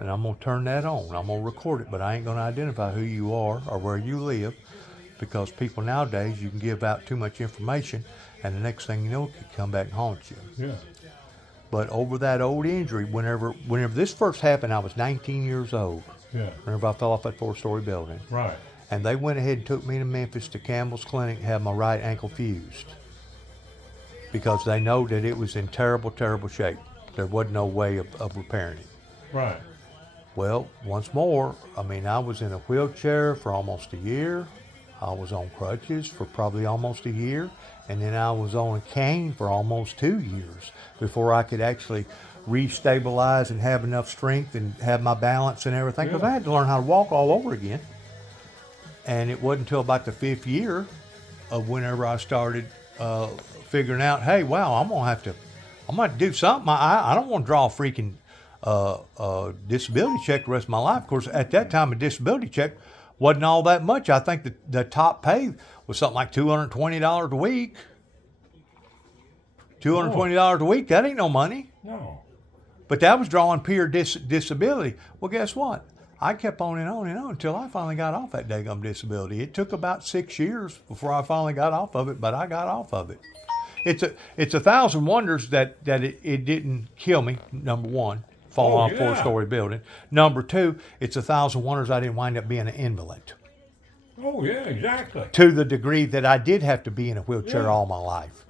and I'm going to turn that on. I'm going to record it, but I ain't going to identify who you are or where you live, because people nowadays, you can give out too much information, and the next thing you know, it could come back and haunt you. Yeah. But over that old injury, whenever this first happened, I was 19 years old. Yeah. Whenever I fell off that 4-story building. Right. And they went ahead and took me to Memphis to Campbell's Clinic and had my right ankle fused, because they know that it was in terrible, terrible shape. There wasn't no way of repairing it. Right. Well, once more, I mean, I was in a wheelchair for almost a year. I was on crutches for probably almost a year. And then I was on a cane for almost 2 years before I could actually restabilize and have enough strength and have my balance and everything. Because I had to learn how to walk all over again. And it wasn't until about the 5th year of whenever I started figuring out, hey, wow, I'm going to have to do something. I don't want to draw a freaking disability check the rest of my life. Of course, at that time, a disability check wasn't all that much. I think the top pay was something like $220 a week. $220 a week, that ain't no money. No. But that was drawing pure disability. Well, guess what? I kept on and on and on until I finally got off that daggum disability. It took about 6 years before I finally got off of it, but I got off of it. It's a thousand wonders that it didn't kill me, number one, falling off a 4-story building. Number two, it's a thousand wonders I didn't wind up being an invalid. Oh, yeah, exactly. To the degree that I did have to be in a wheelchair all my life.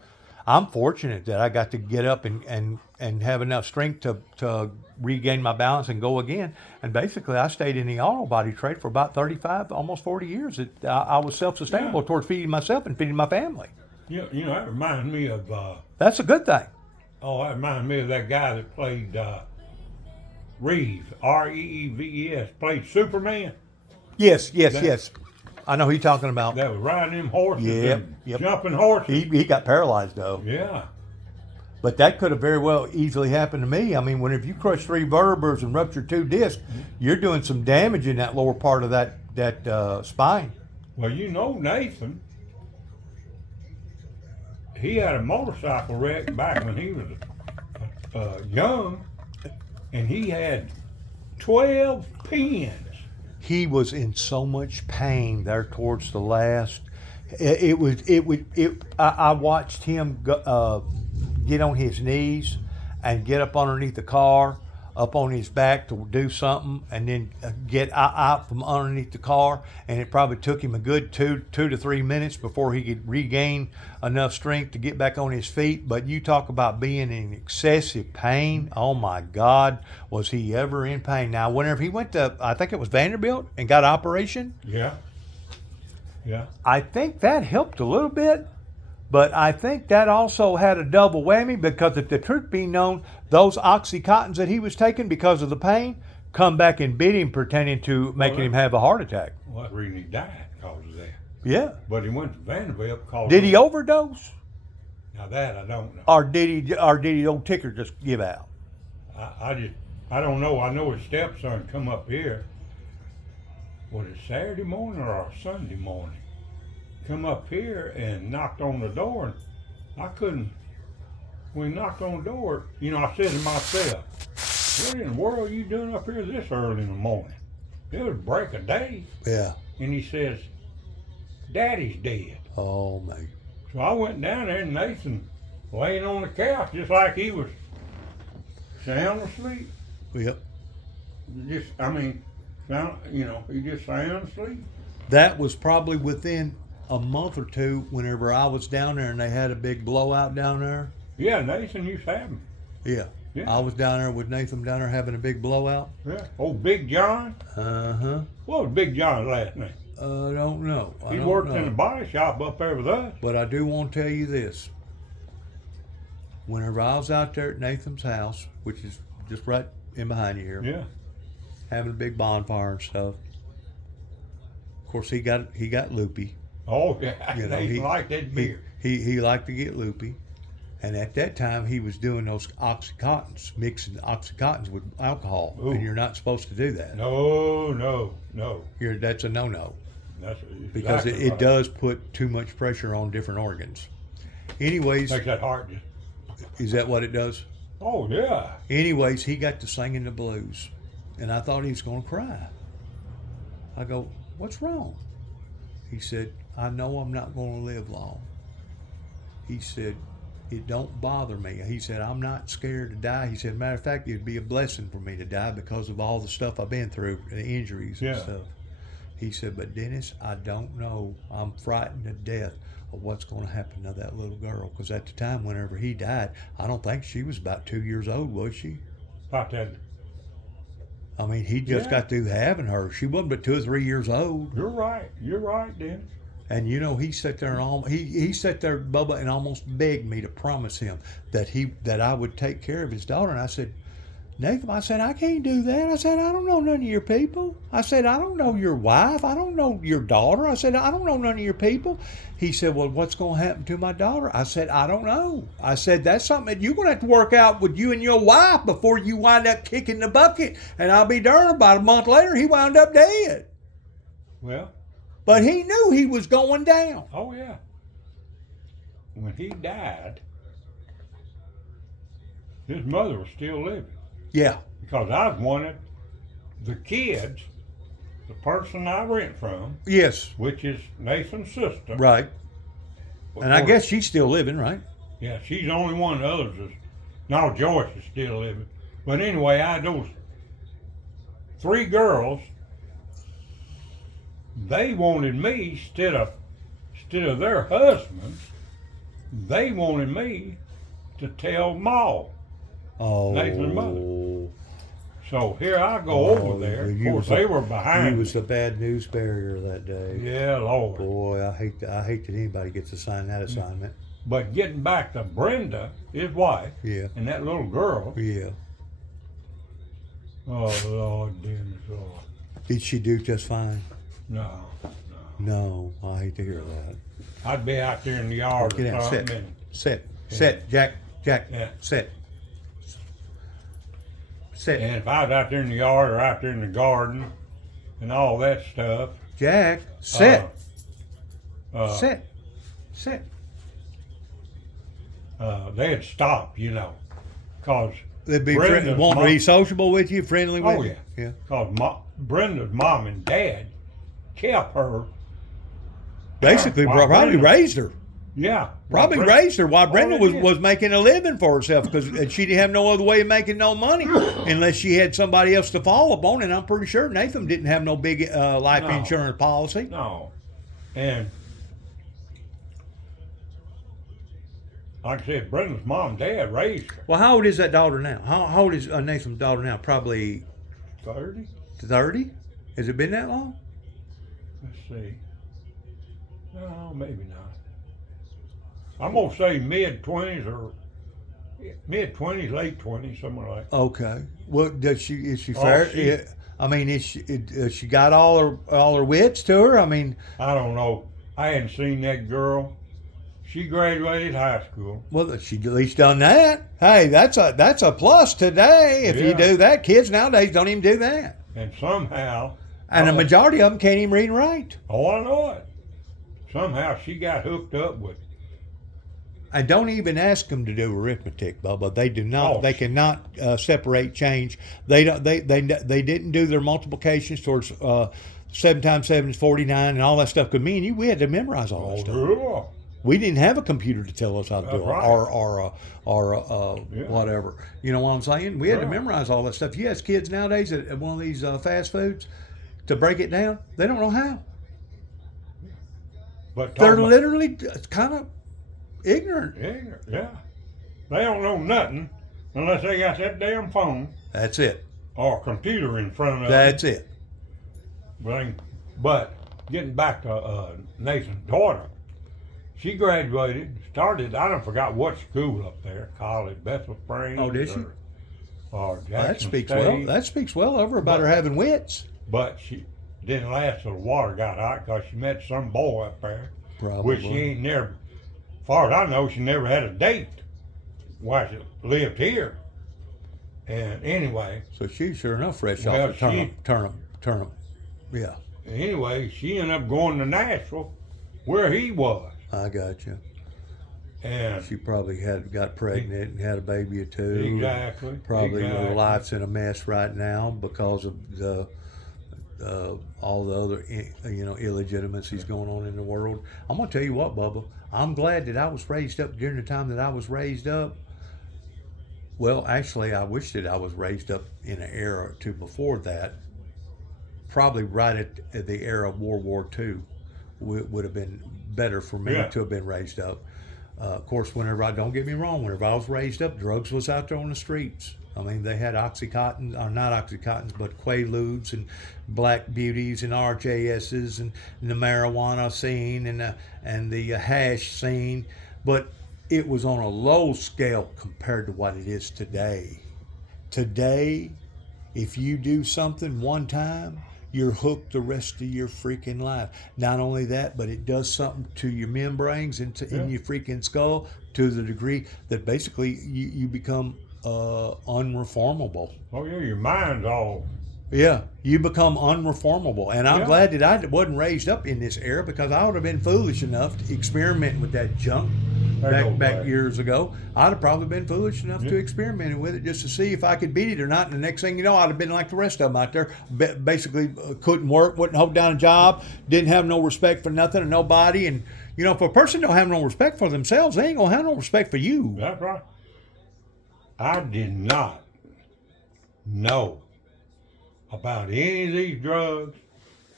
I'm fortunate that I got to get up and have enough strength to regain my balance and go again. And basically, I stayed in the auto body trade for about 35, almost 40 years. I was self-sustainable towards feeding myself and feeding my family. You know, that reminds me of... That's a good thing. Oh, that reminds me of that guy that played Reeves, Reeves, played Superman. Yes. I know who you're talking about. That was riding them horses and Yep. jumping horses. He got paralyzed, though. Yeah. But that could have very well easily happened to me. I mean, whenever you crush 3 vertebrae and rupture 2 discs, you're doing some damage in that lower part of that spine. Well, you know Nathan, he had a motorcycle wreck back when he was young, and he had 12 pins. He was in so much pain there towards the last. I watched him get on his knees and get up underneath the car, up on his back to do something, and then get out from underneath the car. And it probably took him a good 2 to 3 minutes before he could regain enough strength to get back on his feet. But you talk about being in excessive pain. Oh my God, was he ever in pain? Now, whenever he went to, I think it was Vanderbilt, and got an operation. Yeah. I think that helped a little bit. But I think that also had a double whammy, because if the truth be known, those Oxycontins that he was taking because of the pain come back and bit him, pertaining to making him have a heart attack. Well, that's the reason he died, because of that. Yeah. But he went to Vanderbilt because... Did he overdose? Now that I don't know. Or did the old ticker just give out? I don't know. I know his stepson come up here. Was it Saturday morning or Sunday morning? Come up here and knocked on the door, and I couldn't. When he knocked on the door, you know, I said to myself, "What in the world are you doing up here this early in the morning? It was break of day." Yeah. And he says, "Daddy's dead." Oh man. So I went down there, and Nathan laying on the couch just like he was sound asleep. Yep. He just sound asleep. That was probably within a month or two, whenever I was down there and they had a big blowout down there. Yeah, Nathan used to have him. Yeah. Yeah. I was down there with Natham down there having a big blowout. Yeah. Oh, Big John? Uh-huh. What was Big John's last name? I don't know. He worked in the body shop up there with us. But I do want to tell you this. Whenever I was out there at Natham's house, which is just right in behind you here, Yeah. having a big bonfire and stuff. Of course, he got loopy. Oh, yeah. You know, Nathan liked that beer. He liked to get loopy. And at that time, he was doing those Oxycontins, mixing Oxycontins with alcohol. Ooh. And you're not supposed to do that. No. That's a no-no. That's Because exactly it right. does put too much pressure on different organs. Anyways, Makes that heart just... is that what it does? Oh, yeah. Anyways, he got to singing the blues. And I thought he was going to cry. I go, what's wrong? He said, I know I'm not going to live long. He said, it don't bother me. He said, I'm not scared to die. He said, matter of fact, it'd be a blessing for me to die because of all the stuff I've been through, the injuries and stuff. He said, but Dennis, I don't know. I'm frightened to death of what's going to happen to that little girl. Because at the time, whenever he died, I don't think she was about 2 years old, was she? About that. I mean, he just got through having her. She wasn't but 2 or 3 years old. You're right. You're right, Dennis. And you know, he sat there and he sat there, Bubba, and almost begged me to promise him that I would take care of his daughter. And I said, Natham, I said, I can't do that. I said, I don't know none of your people. I said, I don't know your wife. I don't know your daughter. I said, I don't know none of your people. He said, well, what's going to happen to my daughter? I said, I don't know. I said, that's something that you're going to have to work out with you and your wife before you wind up kicking the bucket. And I'll be darned, about a month later, he wound up dead. Well. But he knew he was going down. Oh, yeah. When he died, his mother was still living. Yeah. Because I wanted the kids, the person I rent from. Yes. Which is Nathan's sister. Right. And I guess she's still living, right? Yeah, she's the only one. The others is, no, Joyce is still living. But anyway, I had those 3 girls. They wanted me instead of their husbands. They wanted me to tell Ma, Nathan's mother. So here I go over there. Of course, they were behind. He was a bad news barrier that day. Yeah, Lord. Boy, I hate that anybody gets assigned that assignment. But getting back to Brenda, his wife, and that little girl. Yeah. Oh Lord, Dennis, Lord. Did she do just fine? No. I hate to hear that. I'd be out there in the yard Get or out, something. sit, Jack, sit. Sit. And if I was out there in the yard or out there in the garden and all that stuff. Jack, sit. Sit. They'd stop, you know, because they'd be want to be sociable with you, friendly with you. Oh yeah. Because Brenda's mom and dad kept her. Basically, probably raised her. Yeah. Probably raised her while Brenda was making a living for herself, because she didn't have no other way of making no money unless she had somebody else to fall upon. And I'm pretty sure Natham didn't have no big life insurance policy. No. And like I said, Brenda's mom and dad raised her. Well, how old is that daughter now? How old is Natham's daughter now? Probably 30. 30? Has it been that long? Let's see. No, maybe not. I'm gonna say mid-20s or mid-20s, late 20s, somewhere like that. Okay. Well, is she fair? I mean, is she got all her wits to her? I mean, I don't know. I hadn't seen that girl. She graduated high school. Well, she at least done that. Hey, that's a plus today. If you do that, kids nowadays don't even do that. And somehow. And the majority of them can't even read and write. Oh, I know it. Somehow she got hooked up with. I don't even ask them to do arithmetic, Bubba. They do not. Oh. They cannot separate change. They don't. They didn't do their multiplications towards 7 times 7 is 49 and all that stuff. Because me and you, we had to memorize all that stuff. Yeah. We didn't have a computer to tell us how to do it, Right. or whatever. You know what I'm saying? We had to memorize all that stuff. You ask kids nowadays at one of these fast foods to break it down, they don't know how. But they're literally kind of ignorant. Yeah. They don't know nothing unless they got that damn phone. That's it. Or a computer in front of them. That's it. But getting back to Nathan's daughter, she graduated, started, I don't forgot what school up there, college, Bethel Springs. Oh, did she? Or Jackson That speaks State. well. That speaks well of her about her having wits. But she didn't last till the water got hot because she met some boy up there. Probably. Which she ain't never, as far as I know, she never had a date while she lived here. And anyway. So she's sure enough fresh off the turnip. Yeah. Anyway, she ended up going to Nashville where he was. I got you. And She probably got pregnant and had a baby or two. exactly. Probably her exactly. life's in a mess right now because of the all the other illegitimacies going on in the world. I'm gonna tell you what, Bubba. I'm glad that I was raised up during the time that I was raised up. Well, actually, I wish that I was raised up in an era or two before that. Probably right at the era of World War II would have been better for me Yeah. to have been raised up. Of course, don't get me wrong, whenever I was raised up, drugs was out there on the streets. I mean, they had Oxycontin, or not Oxycontins, but Quaaludes and Black Beauties and RJSs and the marijuana scene and the hash scene. But it was on a low scale compared to what it is today. Today, if you do something one time, you're hooked the rest of your freaking life. Not only that, but it does something to your membranes and in your freaking skull to the degree that basically you become unreformable. Oh yeah, your mind's all. Yeah, you become unreformable. And I'm Yeah. glad that I wasn't raised up in this era because I would have been foolish enough to experiment with that junk back years ago. I'd have probably been foolish enough to experiment with it just to see if I could beat it or not. And the next thing you know, I'd have been like the rest of them out there. Basically, couldn't work, wouldn't hold down a job, didn't have no respect for nothing or nobody. And, if a person don't have no respect for themselves, they ain't going to have no respect for you. That's right. I did not know about any of these drugs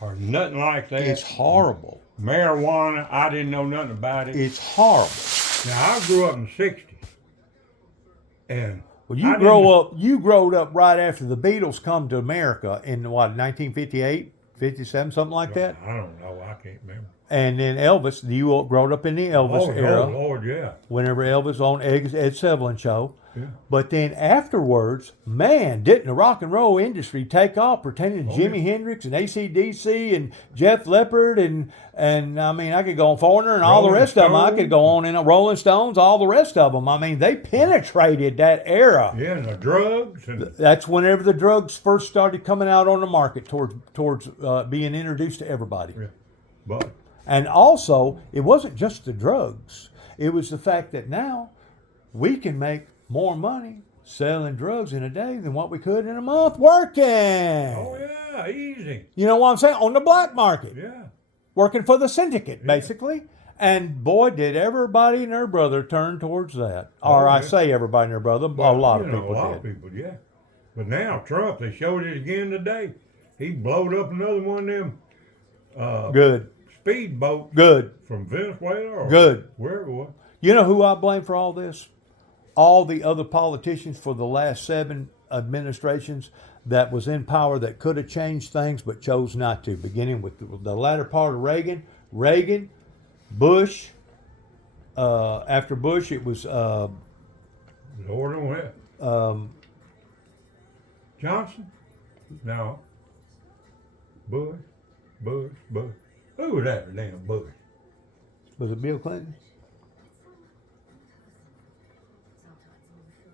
or nothing like that. It's horrible. Marijuana, I didn't know nothing about it. It's horrible. Now I grew up in the '60s, and Well, you growed up right after the Beatles come to America in 1958, 57, something like that. I don't know. I can't remember. And then Elvis, you growed up in the Elvis era. Oh Lord, yeah. Whenever Elvis on Ed Sullivan show. Yeah. But then afterwards, man, didn't the rock and roll industry take off pertaining to Jimi Hendrix and AC/DC and Jeff Leppard and I mean, I could go on Foreigner and all the rest of them. I could go on in Rolling Stones, all the rest of them. I mean, they penetrated that era. Yeah, and the drugs. And That's whenever the drugs first started coming out on the market towards being introduced to everybody. yeah. But And also, it wasn't just the drugs. It was the fact that now we can make more money selling drugs in a day than what we could in a month working. oh yeah, easy. You know what I'm saying? On the black market. Yeah. Working for the syndicate, basically. And boy, did everybody and their brother turn towards that. Or I say everybody and their brother, a lot of people A lot did. of people, yeah. But now Trump, they showed it again today. He blowed up another one of them Good. speedboats Good. from Venezuela or Good. wherever it was. You know who I blame for all this? All the other politicians for the last 7 administrations that was in power that could have changed things but chose not to, beginning with the latter part of Reagan, Bush. After Bush, it was Lord on that. Johnson? No. Bush. Who was that damn Bush? was it Bill Clinton?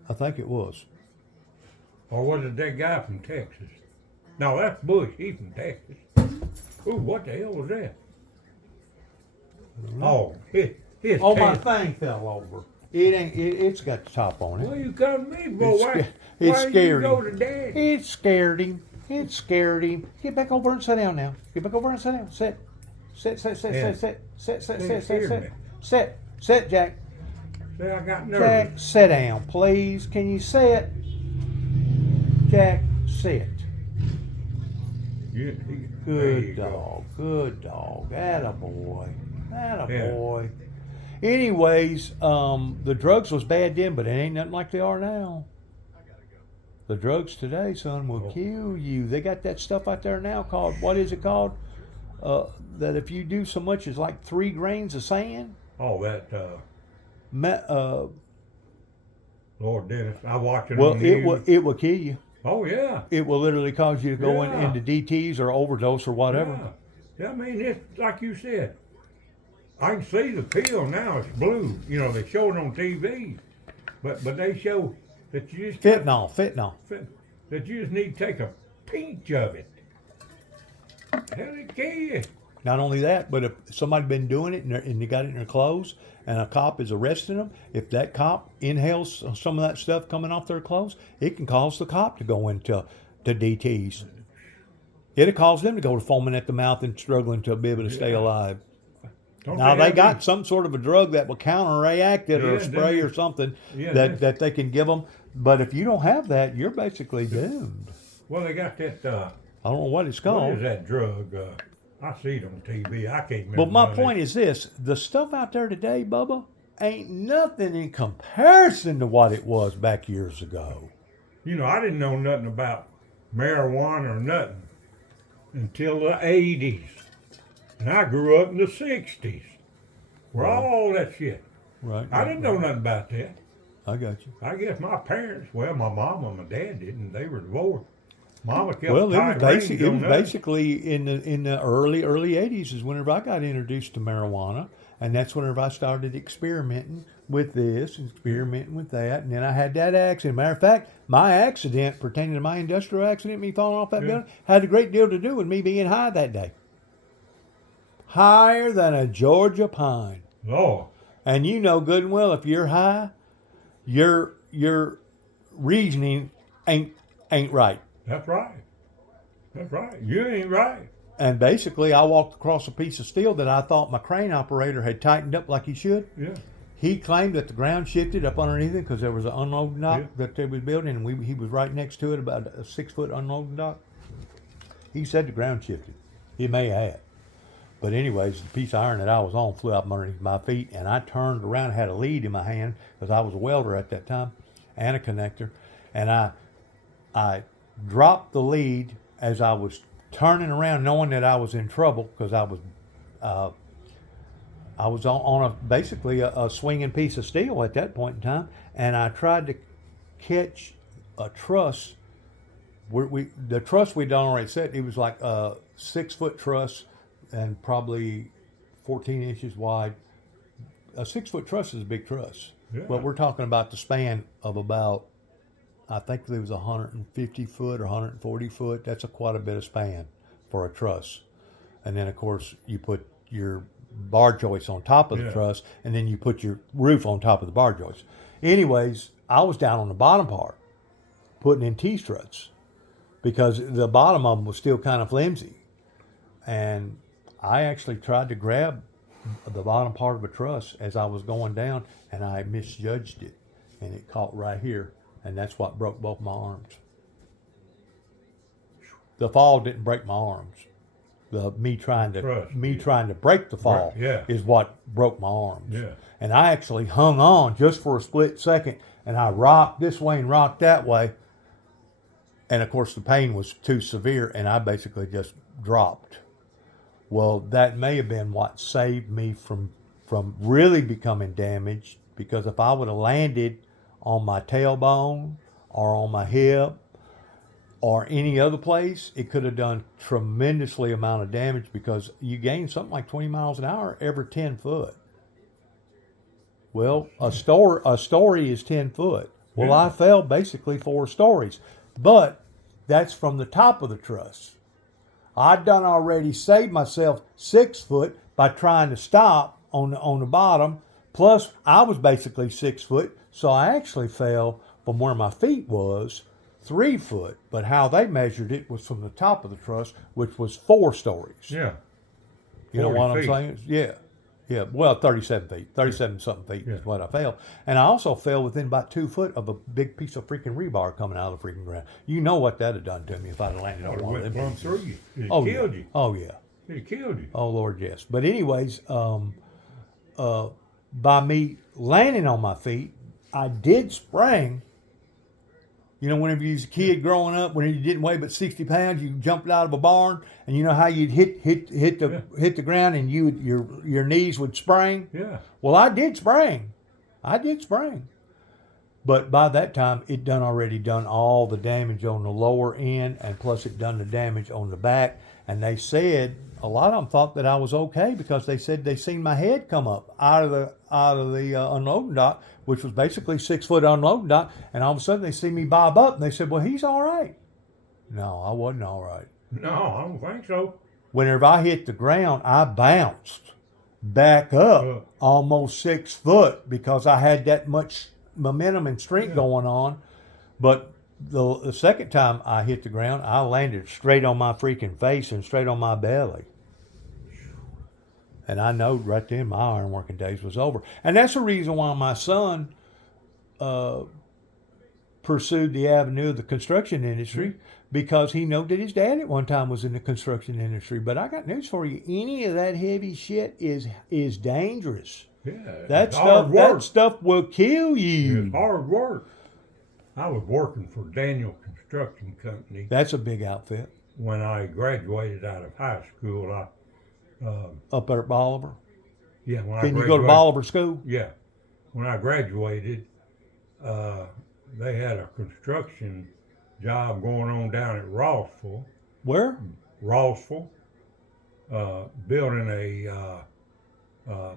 I think it was. Or was it that guy from Texas? No, that's Bush. He's from Texas. Ooh, what the hell was that? Oh, his Oh, my Texas. thing fell over. It ain't. It's got the top on it. Well, you come to me, boy. It Why scared did you go him. to Daddy? It scared him. It scared him. Get back over and sit down now. Get back over and sit down. Sit. Sit, Yeah. Jack. See, I got Jack, nervous. sit down, please. Can you sit? Jack, sit. Yeah, there you Good go. dog. Good dog. Attaboy. Attaboy. Anyways, the drugs was bad then, but it ain't nothing like they are now. The drugs today, son, will kill you. They got that stuff out there now called, what is it called? That if you do so much as like 3 grains of sand, Oh, that Lord Dennis, I watched it well, on the news. it will kill you. Oh yeah. It will literally cause you to go Yeah. into DTs or overdose or whatever. Yeah, I mean, it's like you said. I can see the pill now. It's blue. You know, they show it on TV, but they show that you just Fentanyl. that you just need to take a pinch of it. Hell, it kill you. Not only that, but if somebody's been doing it and they got it in their clothes and a cop is arresting them, if that cop inhales some of that stuff coming off their clothes, it can cause the cop to go into DTs. It'll cause them to go to foaming at the mouth and struggling to be able to stay alive. Don't Now they have got these- some sort of a drug that will counteract it, or Yeah, a spray they- or something yeah, that they can give them. But if you don't have that, you're basically doomed. Well, they got that. I don't know what it's What called. is that drug? I see it on TV. I can't remember. But my none of point is this: the stuff out there today, Bubba, ain't nothing in comparison to what it was back years ago. it. You know, I didn't know nothing about marijuana or nothing until the 80s. And I grew up in the 60s. Where all that shit. Right. I didn't know nothing about that. I got you. I guess my parents, well, my mom and my dad didn't. They were divorced. Mama kept Well, it was tight basic. reins It on was us. basically in the early '80s is whenever I got introduced to marijuana, and that's whenever I started experimenting with this and experimenting with that, and then I had that accident. Matter of fact, my accident pertaining to my industrial accident, me falling off that Yeah. building, had a great deal to do with me being high that day, higher than a Georgia pine. Lord, And you know good and well if you're high, your reasoning ain't right. that's right. That's right. You ain't right. And basically, I walked across a piece of steel that I thought my crane operator had tightened up like he should. Yeah. He claimed that the ground shifted up underneath it because there was an unloading dock Yeah. that they was building, and he was right next to it, about a 6-foot unloading dock. He said the ground shifted. He may have. But anyways, the piece of iron that I was on flew up underneath my feet, and I turned around and had a lead in my hand because I was a welder at that time and a connector. And I dropped the lead as I was turning around, knowing that I was in trouble because I was on basically a swinging piece of steel at that point in time, and I tried to catch a truss. The truss we'd done already set. It was like a 6-foot truss and probably 14 inches wide. A 6-foot truss is a big truss, Yeah. but we're talking about the span of about, I think it was 150 foot or 140 foot. That's quite a bit of span for a truss. And then of course you put your bar joists on top of the Yeah. truss, and then you put your roof on top of the bar joists. Anyways, I was down on the bottom part, putting in T-struts because the bottom of them was still kind of flimsy. And I actually tried to grab the bottom part of a truss as I was going down, and I misjudged it, and it caught right here, and that's what broke both my arms. The fall didn't break my arms. Me trying to break the fall Right, yeah. is what broke my arms. Yeah. And I actually hung on just for a split second, and I rocked this way and rocked that way. And of course, the pain was too severe, and I basically just dropped. Well, that may have been what saved me from really becoming damaged, because if I would have landed on my tailbone or on my hip or any other place, it could have done tremendously amount of damage, because you gain something like 20 miles an hour every 10 foot. Well, a story is 10 foot. Well, Yeah. I fell basically 4 stories, but that's from the top of the truss. I'd done already saved myself 6 foot by trying to stop on the bottom. Plus, I was basically 6 foot, so I actually fell from where my feet was 3 foot. But how they measured it was from the top of the truss, which was 4 stories. Yeah. You know 40 what I'm feet. saying? Yeah. Yeah. Well, 37 feet, 37 something feet Yeah. is what I fell. And I also fell within about 2 foot of a big piece of freaking rebar coming out of the freaking ground. You know what that'd have done to me if I'd have landed on It one of went them. plumb through you. It Oh, killed yeah. you. Oh, yeah. It killed you. Oh, Lord, yes. But anyways, by me landing on my feet, I did spring. You know, whenever you was a kid growing up, when you didn't weigh but 60 pounds, you jumped out of a barn, and you know how you'd hit the ground, and your knees would spring. Yeah. Well, I did spring. But by that time, it already done all the damage on the lower end, and plus it done the damage on the back. And they said, a lot of them thought that I was okay, because they said they seen my head come up out of the unloading dock, which was basically 6-foot unloading dock. And all of a sudden they see me bob up, and they said, well, he's all right. No, I wasn't all right. No, I don't think so. whenever I hit the ground, I bounced back up almost 6 foot because I had that much momentum and strength going on. But the second time I hit the ground, I landed straight on my freaking face and straight on my belly. And I know right then my iron working days was over. And that's the reason why my son pursued the avenue of the construction industry, because he knew that his dad at one time was in the construction industry. But I got news for you. Any of that heavy shit is dangerous. Yeah, That it's hard work. that stuff will kill you. It's hard work. I was working for Daniel Construction Company That's a big outfit. when I graduated out of high school. Up there at Bolivar. Yeah, when I Can you graduated, go to Bolivar School? Yeah, when I graduated, they had a construction job going on down at Rossville, Where? building a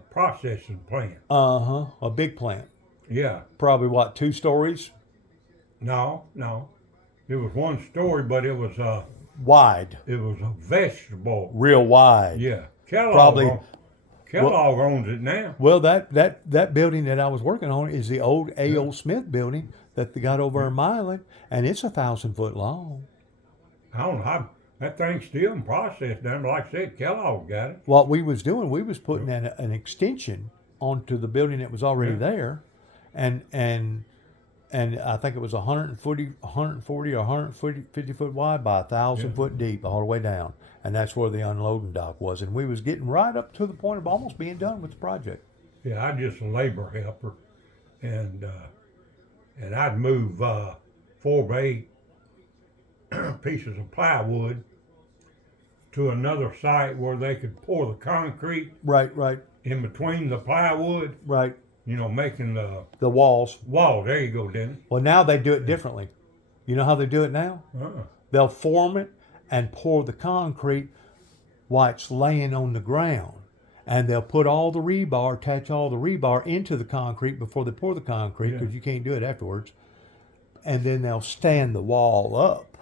processing plant. A big plant. Yeah, Probably what, 2 stories? no, it was 1 story, but it was a Wide. vegetable. Real wide. Yeah, Kellogg. Probably- Kellogg owns it now. Well, that building that I was working on is the old A.O. Smith building that they got over in Milan, and it's 1,000 foot long. I don't know how that thing's still in process down there. Like I said, Kellogg got it. What we was doing, we was putting an extension onto the building that was already there, and I think it was 140 or 150 foot wide by 1,000 foot deep all the way down, and that's where the unloading dock was. And we was getting right up to the point of almost being done with the project. Yeah, I'm just a labor helper, and I'd move 4 by 8 pieces of plywood to another site where they could pour the concrete Right, in between the plywood. right. You know, making the The walls. wall. There you go, Dennis. Well, now they do it differently. You know how they do it now? They'll form it and pour the concrete while it's laying on the ground. And they'll put all the rebar, attach all the rebar into the concrete before they pour the concrete, because you can't do it afterwards. And then they'll stand the wall up.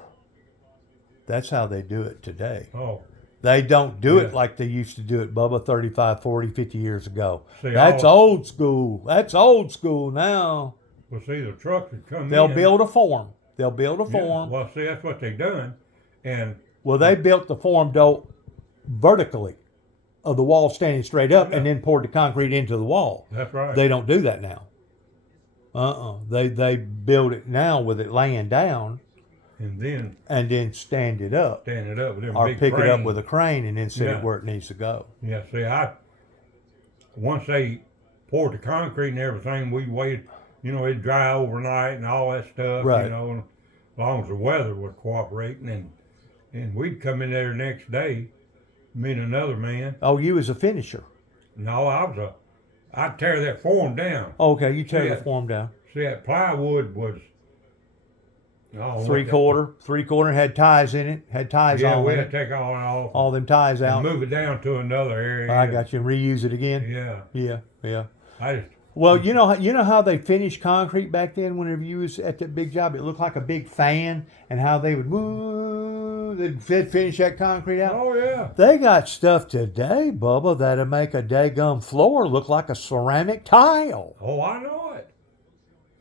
That's how they do it today. Oh, They don't do it like they used to do it, Bubba, 35, 40, 50 years ago. See, That's old school. That's old school now. well, see, the trucks would come They'll in. build a form. They'll build a Yeah, form. well, see, that's what they done, and Well, they built the form though vertically, of the wall standing straight up, and then poured the concrete into the wall. that's right. They don't do that now. They build it now with it laying down, and then and then stand it up, stand it up with them or big pick it up cranes. with a crane and then set Yeah. it where it needs to go. Yeah, see, once they poured the concrete and everything, we waited, you know, it'd dry overnight and all that stuff, Right. you know, as long as the weather was cooperating, and we'd come in there the next day, me and another man. Oh, you as a finisher. No, I'd tear that form down. Okay, you tear Yeah. the form down. See, that plywood was, Three quarter had ties in it, had ties Yeah, on we it. had to take all All them ties and out. move it down to another area. I got you. And reuse it again. Yeah, Yeah. I just, Well, you know how they finished concrete back then. Whenever you was at that big job, it looked like a big fan, and how they would they'd finish that concrete out. oh yeah. They got stuff today, Bubba, that'll make a daggum floor look like a ceramic tile. Oh, I know it.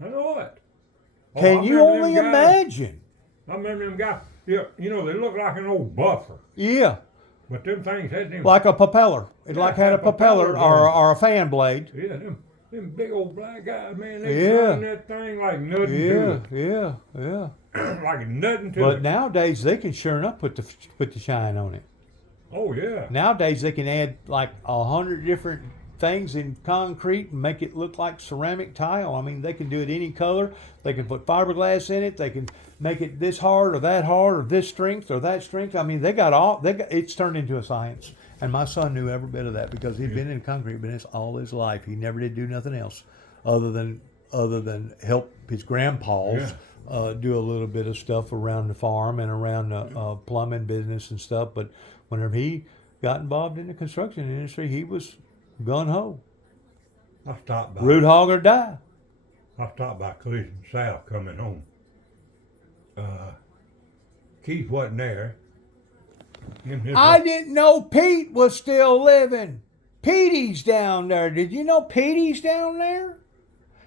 Oh, Can I you remember only them guys. imagine? I remember them guys. Yeah, you know, they look like an old buffer, Yeah, but them things had them. like a propeller. It Yeah, like had a propeller propellers on or a fan blade. Yeah, them big old black guys, man. They Yeah. run that thing like nothing Yeah, to yeah. it, like nothing to But it. nowadays they can sure enough put the shine on it. Oh yeah. Nowadays they can add like 100 different things in concrete and make it look like ceramic tile. I mean, they can do it any color. They can put fiberglass in it. They can make it this hard or this strength or that strength. I mean, it's turned into a science. And my son knew every bit of that because he'd been in concrete business all his life. He never did do nothing else other than help his grandpas do a little bit of stuff around the farm and around the plumbing business and stuff. But whenever he got involved in the construction industry, he was gun ho. I stopped by. Root hog or die. I stopped by Collision South coming home. Keith wasn't there, I didn't know Pete was still living. Petey's down there. Did you know Petey's down there?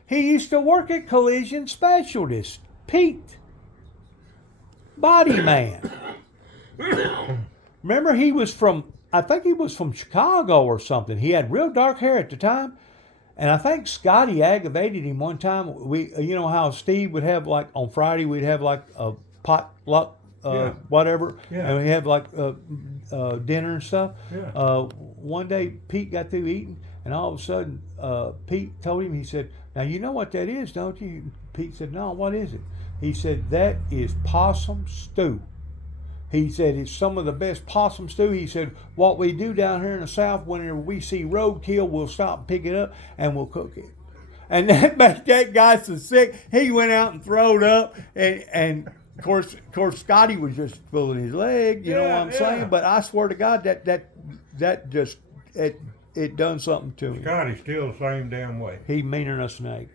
He used to work at Collision Specialist. Pete. Body man. Remember, I think he was from Chicago or something. He had real dark hair at the time. And I think Scotty aggravated him one time. You know how Steve would have, like, on Friday, we'd have like a potluck, whatever. Yeah. And we have like dinner and stuff. Yeah. One day Pete got through eating, and all of a sudden Pete told him, he said, "Now you know what that is, don't you?" Pete said, "No, what is it?" He said, "That is possum stew." He said, "It's some of the best possum stew." He said, "What we do down here in the South, whenever we see roadkill, we'll stop and pick it up and we'll cook it." And that made that guy so sick, he went out and throwed up. And of course, Scotty was just pulling his leg, you know what I'm saying? But I swear to God, that just, it done something to him. Scotty's still the same damn way. He meaner than a snake.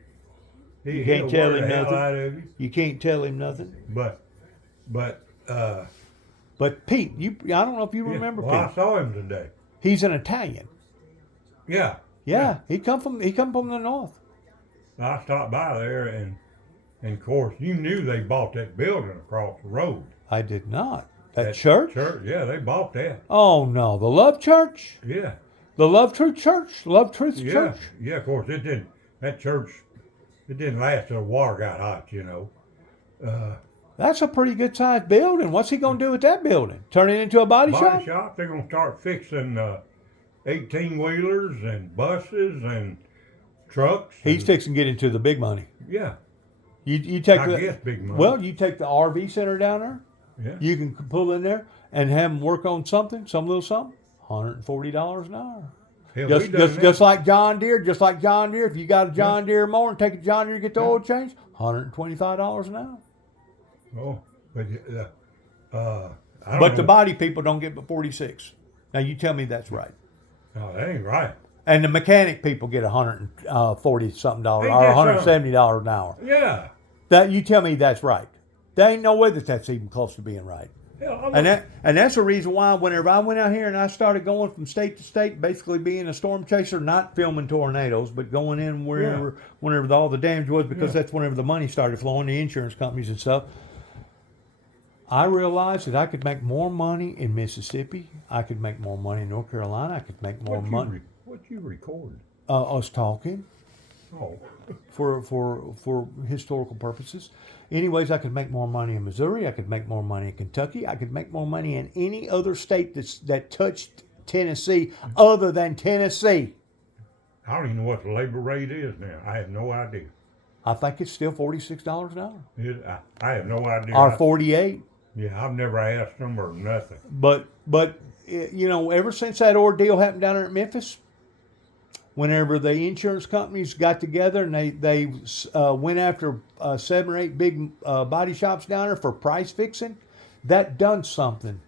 You can't tell him nothing. You can't tell him nothing. But Pete, I don't know if you remember well, Pete. I saw him today. He's an Italian. Yeah. Yeah, he come from the north. I stopped by there, and of course, you knew they bought that building across the road. I did not. That church? Yeah, they bought that. Oh no, the Love Church? Yeah. The Love Truth Church? Love Truth Church? Yeah, of course, that church, it didn't last till the water got hot, you know. That's a pretty good sized building. What's he gonna do with that building? Turn it into a body shop? Body shop. They're gonna start fixing 18-wheelers and buses and trucks. He's fixing to get into the big money. Yeah. You take I guess big money. Well, you take the RV center down there. Yeah. You can pull in there and have them work on something, some little something. $140 an hour. Hell, Just like John Deere. If you got a John Deere mower and take a John Deere, get the oil change, $125 an hour. Oh, but I don't But know. the body people don't get but 46. Now you tell me that's right. No, that ain't right. And the mechanic people get $140 something dollars Ain't or that $170 an hour. Yeah. That you tell me that's right. There ain't no way that's even close to being right. Hell, And that's the reason why whenever I went out here and I started going from state to state, basically being a storm chaser, not filming tornadoes, but going in whenever all the damage was, because that's whenever the money started flowing, the insurance companies and stuff. I realized that I could make more money in Mississippi. I could make more money in North Carolina. I could make more money. What you record? Us talking Oh. for historical purposes. Anyways, I could make more money in Missouri. I could make more money in Kentucky. I could make more money in any other state that touched Tennessee other than Tennessee. I don't even know what the labor rate is now. I have no idea. I think it's still $46 an hour. I have no idea. Or 48. Yeah, I've never asked them or nothing. But you know, ever since that ordeal happened down there at Memphis, whenever the insurance companies got together and they went after 7 or 8 big body shops down there for price fixing, that done something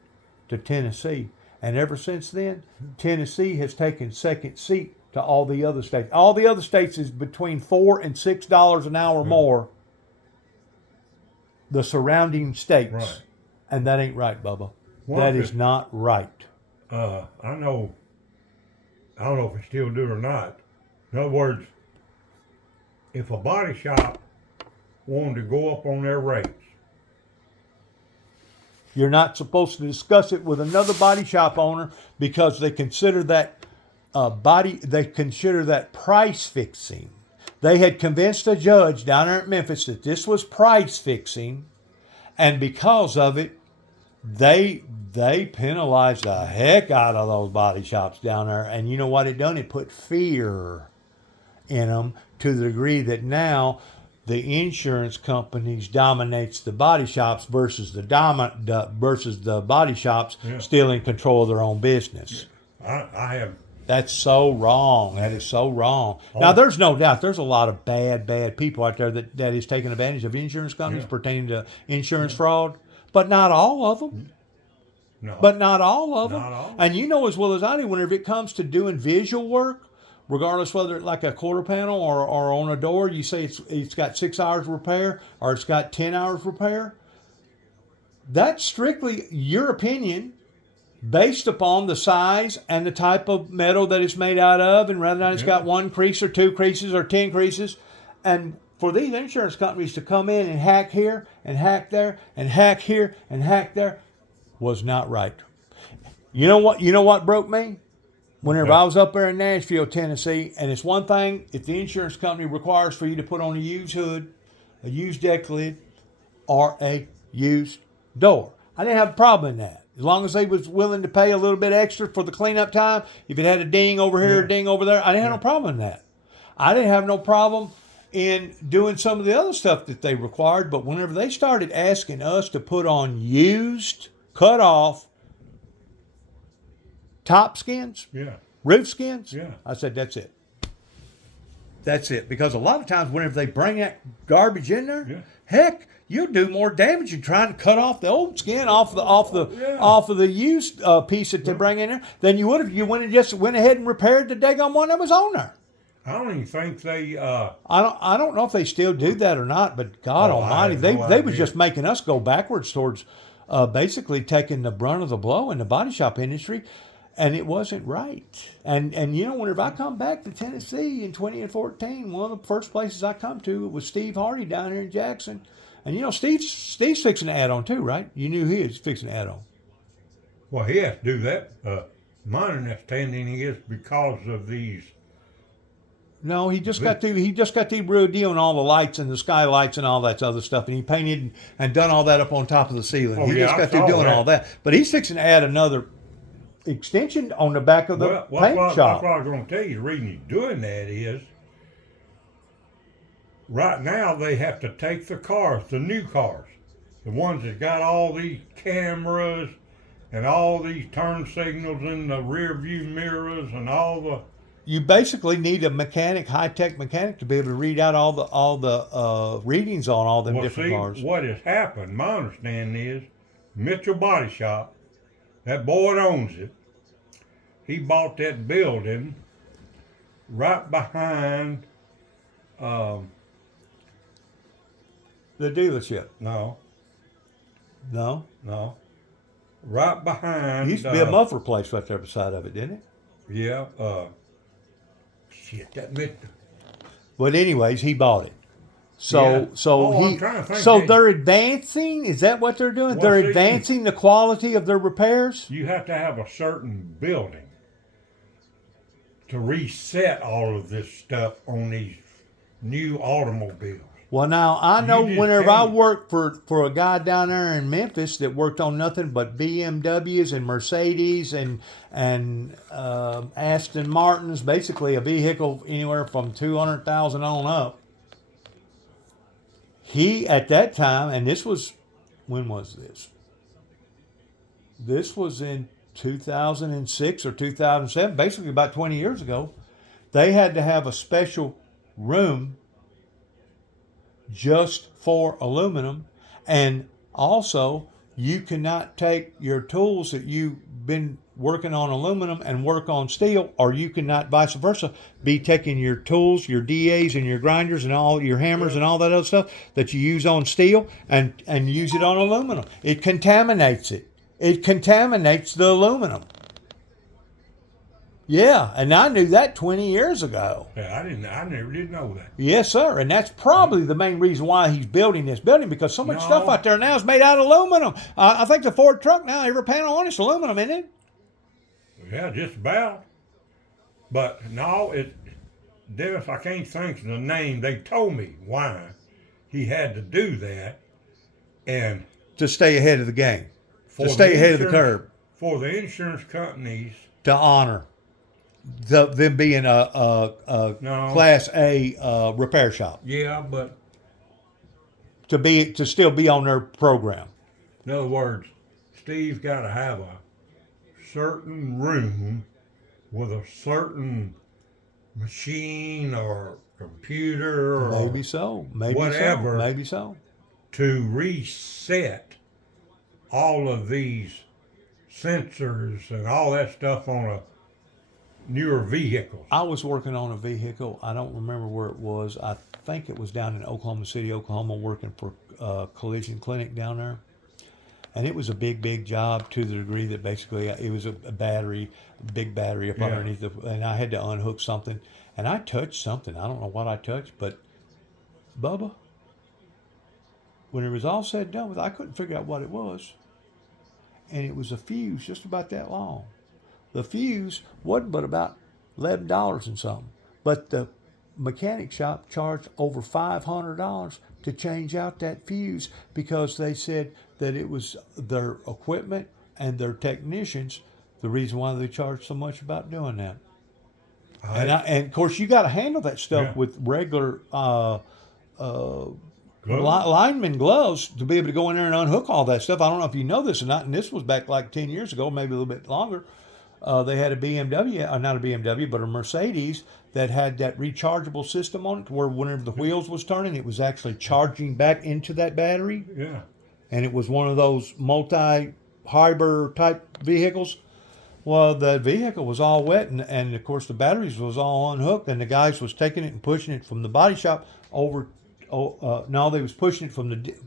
to Tennessee. And ever since then, Tennessee has taken second seat to all the other states. All the other states is between $4 and $6 an hour more. The surrounding states. Right. And that ain't right, Bubba. Well, that is not right. I don't know if they still do or not. In other words, if a body shop wanted to go up on their rates, you're not supposed to discuss it with another body shop owner because they consider that price fixing. They had convinced a judge down there at Memphis that this was price fixing, and because of it, they penalized the heck out of those body shops down there. And you know what it done? It put fear in them to the degree that now the insurance companies dominates the body shops versus the body shops still in control of their own business. I have. That's so wrong. That is so wrong. Oh. Now, there's no doubt there's a lot of bad people out there that is taking advantage of insurance companies pertaining to insurance fraud, but not all of them. No. But not all of them. Not all. And you know as well as I do, whenever it comes to doing visual work, regardless whether it's like a quarter panel or on a door, you say it's got 6 hours repair or it's got 10 hours repair. That's strictly your opinion. based upon the size and the type of metal that it's made out of, and whether or not it's got one crease or two creases or 10 creases. And for these insurance companies to come in and hack here and hack there and hack here and hack there was not right. You know what? You know what broke me? Whenever I was up there in Nashville, Tennessee, and it's one thing, if the insurance company requires for you to put on a used hood, a used deck lid, or a used door. I didn't have a problem in that. As long as they was willing to pay a little bit extra for the cleanup time, if it had a ding over here, a ding over there, I didn't have no problem in that. I didn't have no problem in doing some of the other stuff that they required, but whenever they started asking us to put on used, cut off, top skins, roof skins, I said, that's it. That's it. Because a lot of times whenever they bring that garbage in there, heck, you'll do more damage than trying to cut off the old skin off of the used piece that they bring in there than you would if you went and just went ahead and repaired the daggone one that was on there. I don't even think they. I don't know if they still do that or not, but God Almighty, they was just making us go backwards towards basically taking the brunt of the blow in the body shop industry. And it wasn't right. And whenever I come back to Tennessee in 2014, one of the first places I come to was Steve Hardy down here in Jackson. And Steve's fixing to add on too, right? You knew he was fixing to add on. Well, he has to do that. My understanding is because of these. No, he just got the real deal on all the lights and the skylights and all that other stuff, and he painted and done all that up on top of the ceiling. He just got through doing all that. But he's fixing to add another extension on the back of the paint shop. That's what I was going to tell you. The reason he's doing that is right now they have to take the cars, the new cars, the ones that got all these cameras and all these turn signals in the rear view mirrors and all the. You basically need a mechanic, high-tech mechanic, to be able to read out all the readings on all them different cars. What has happened, my understanding is, Mitchell Body Shop, that boy that owns it, he bought that building right behind the dealership. No. Right behind. It used to be a muffler place right there beside of it, didn't it? Yeah. That Mitchell. But anyways, he bought it. So they're advancing. Is that what they're doing? They're advancing the quality of their repairs. You have to have a certain building to reset all of this stuff on these new automobiles. Well, now I know whenever I worked for a guy down there in Memphis that worked on nothing but BMWs and Mercedes and Aston Martins, basically a vehicle anywhere from 200,000 on up. He, at that time, and this was, when was this? This was in 2006 or 2007, basically about 20 years ago. They had to have a special room just for aluminum, and also you cannot take your tools that you've been working on aluminum and work on steel, or you cannot, vice versa, be taking your tools, your DAs and your grinders and all your hammers and all that other stuff that you use on steel and use it on aluminum. It contaminates it. It contaminates the aluminum. Yeah, and I knew that 20 years ago. Yeah, I never did know that. Yes, sir, and that's probably the main reason why he's building this building, because so much stuff out there now is made out of aluminum. I think the Ford truck now, every panel on it's aluminum, isn't it? Yeah, just about. But no, Dennis, I can't think of the name. They told me why he had to do that, and to stay ahead of the game, to stay ahead of the curve, for the insurance companies to honor them being a Class A repair shop. Yeah, but to still be on their program. In other words, Steve's got to have a certain room with a certain machine or computer or maybe so, whatever, maybe so, to reset all of these sensors and all that stuff on a newer vehicle. I was working on a vehicle. I don't remember where it was. I think it was down in Oklahoma City, Oklahoma, working for Collision Clinic down there. and it was a big job to the degree that basically it was a battery, a big battery up Yeah. underneath and I had to unhook something, and I touched something. I don't know what I touched, but Bubba, when it was all said and done with, I couldn't figure out what it was, and it was a fuse just about that long. The fuse wasn't but about $11 and something, but the mechanic shop charged over $500 to change out that fuse because they said that it was their equipment and their technicians the reason why they charged so much about doing that. And of course you got to handle that stuff Yeah. with regular Gloves? lineman gloves to be able to go in there and unhook all that stuff. I don't know if you know this or not, and this was back like 10 years ago, maybe a little bit longer. They had a BMW, not a BMW, but a Mercedes that had that rechargeable system on it, where whenever the wheels was turning, it was actually charging back into that battery. Yeah. And it was one of those multi-hybrid type vehicles. Well, the vehicle was all wet, and of course the batteries was all unhooked, and the guys was taking it and pushing it from the body shop over. No, they was pushing it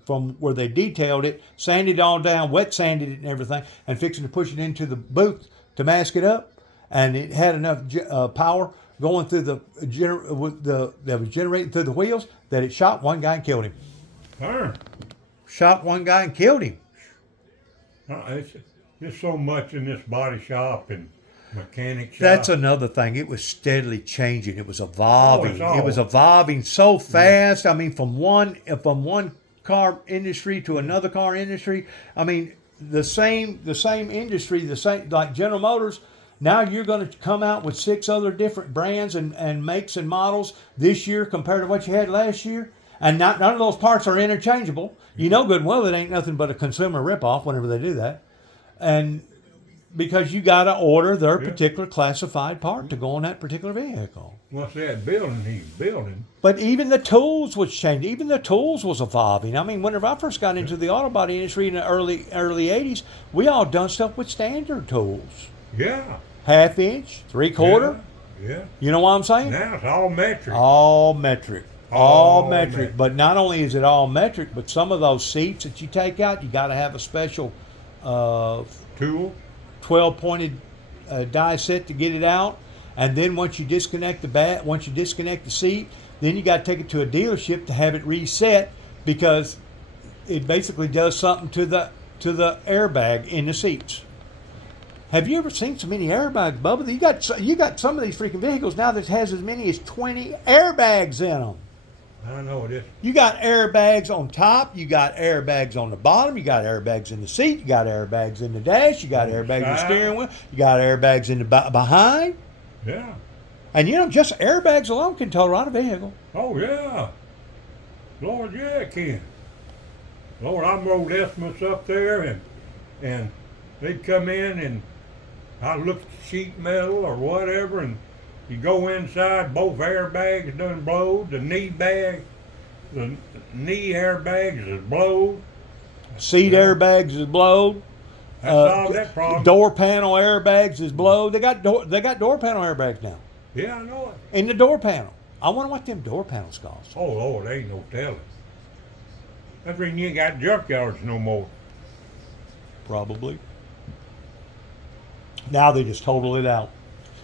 from where they detailed it, sanded it all down, wet sanded it and everything, and fixing to push it into the booth to mask it up. And it had enough power going through that was generating through the wheels that it shot one guy and killed him. Shot one guy and killed him. There's so much in this body shop and mechanic shop. That's another thing. It was steadily changing. It was evolving. Oh, It was evolving so fast. I mean, from one car industry to another car industry. I mean, the same industry, the same, like General Motors. Now you're going to come out with 6 other different brands and makes and models this year compared to what you had last year. And none of those parts are interchangeable. You know good and well it ain't nothing but a consumer ripoff whenever they do that. And because you got to order their particular classified part to go on that particular vehicle. What's that building he's building? But even the tools was changing. Even the tools was evolving. I mean, whenever I first got into the auto body industry in the early 80s, we all done stuff with standard tools. Yeah. 1/2 inch, 3/4. Yeah. You know what I'm saying? Now it's all metric. All metric. All All metric. metric. But not only is it all metric, but some of those seats that you take out, you got to have a special Tool. 12-pointed die set to get it out. And then once you disconnect the seat, then you got to take it to a dealership to have it reset, because it basically does something to the airbag in the seats. Have you ever seen so many airbags, Bubba? You got some of these freaking vehicles now that has as many as 20 airbags in them. I know it is. You got airbags on top, you got airbags on the bottom, you got airbags in the seat, you got airbags in the dash, you got airbags in the steering wheel, you got airbags in the behind. Yeah. And just airbags alone can tow out a vehicle. Oh, yeah. Lord, yeah, it can. Lord, I rode estimates up there, and they'd come in, and I'd look at the sheet metal or whatever, and you go inside, both airbags done blowed, the knee airbags is blowed. Seat airbags is blowed. That solved that problem. Door panel airbags is blowed. They got door panel airbags now Yeah, I know it. in the door panel. I wonder what them door panels cost. Oh, Lord, ain't no telling. That's the reason you ain't got junkyards no more. Probably. Now they just total it out.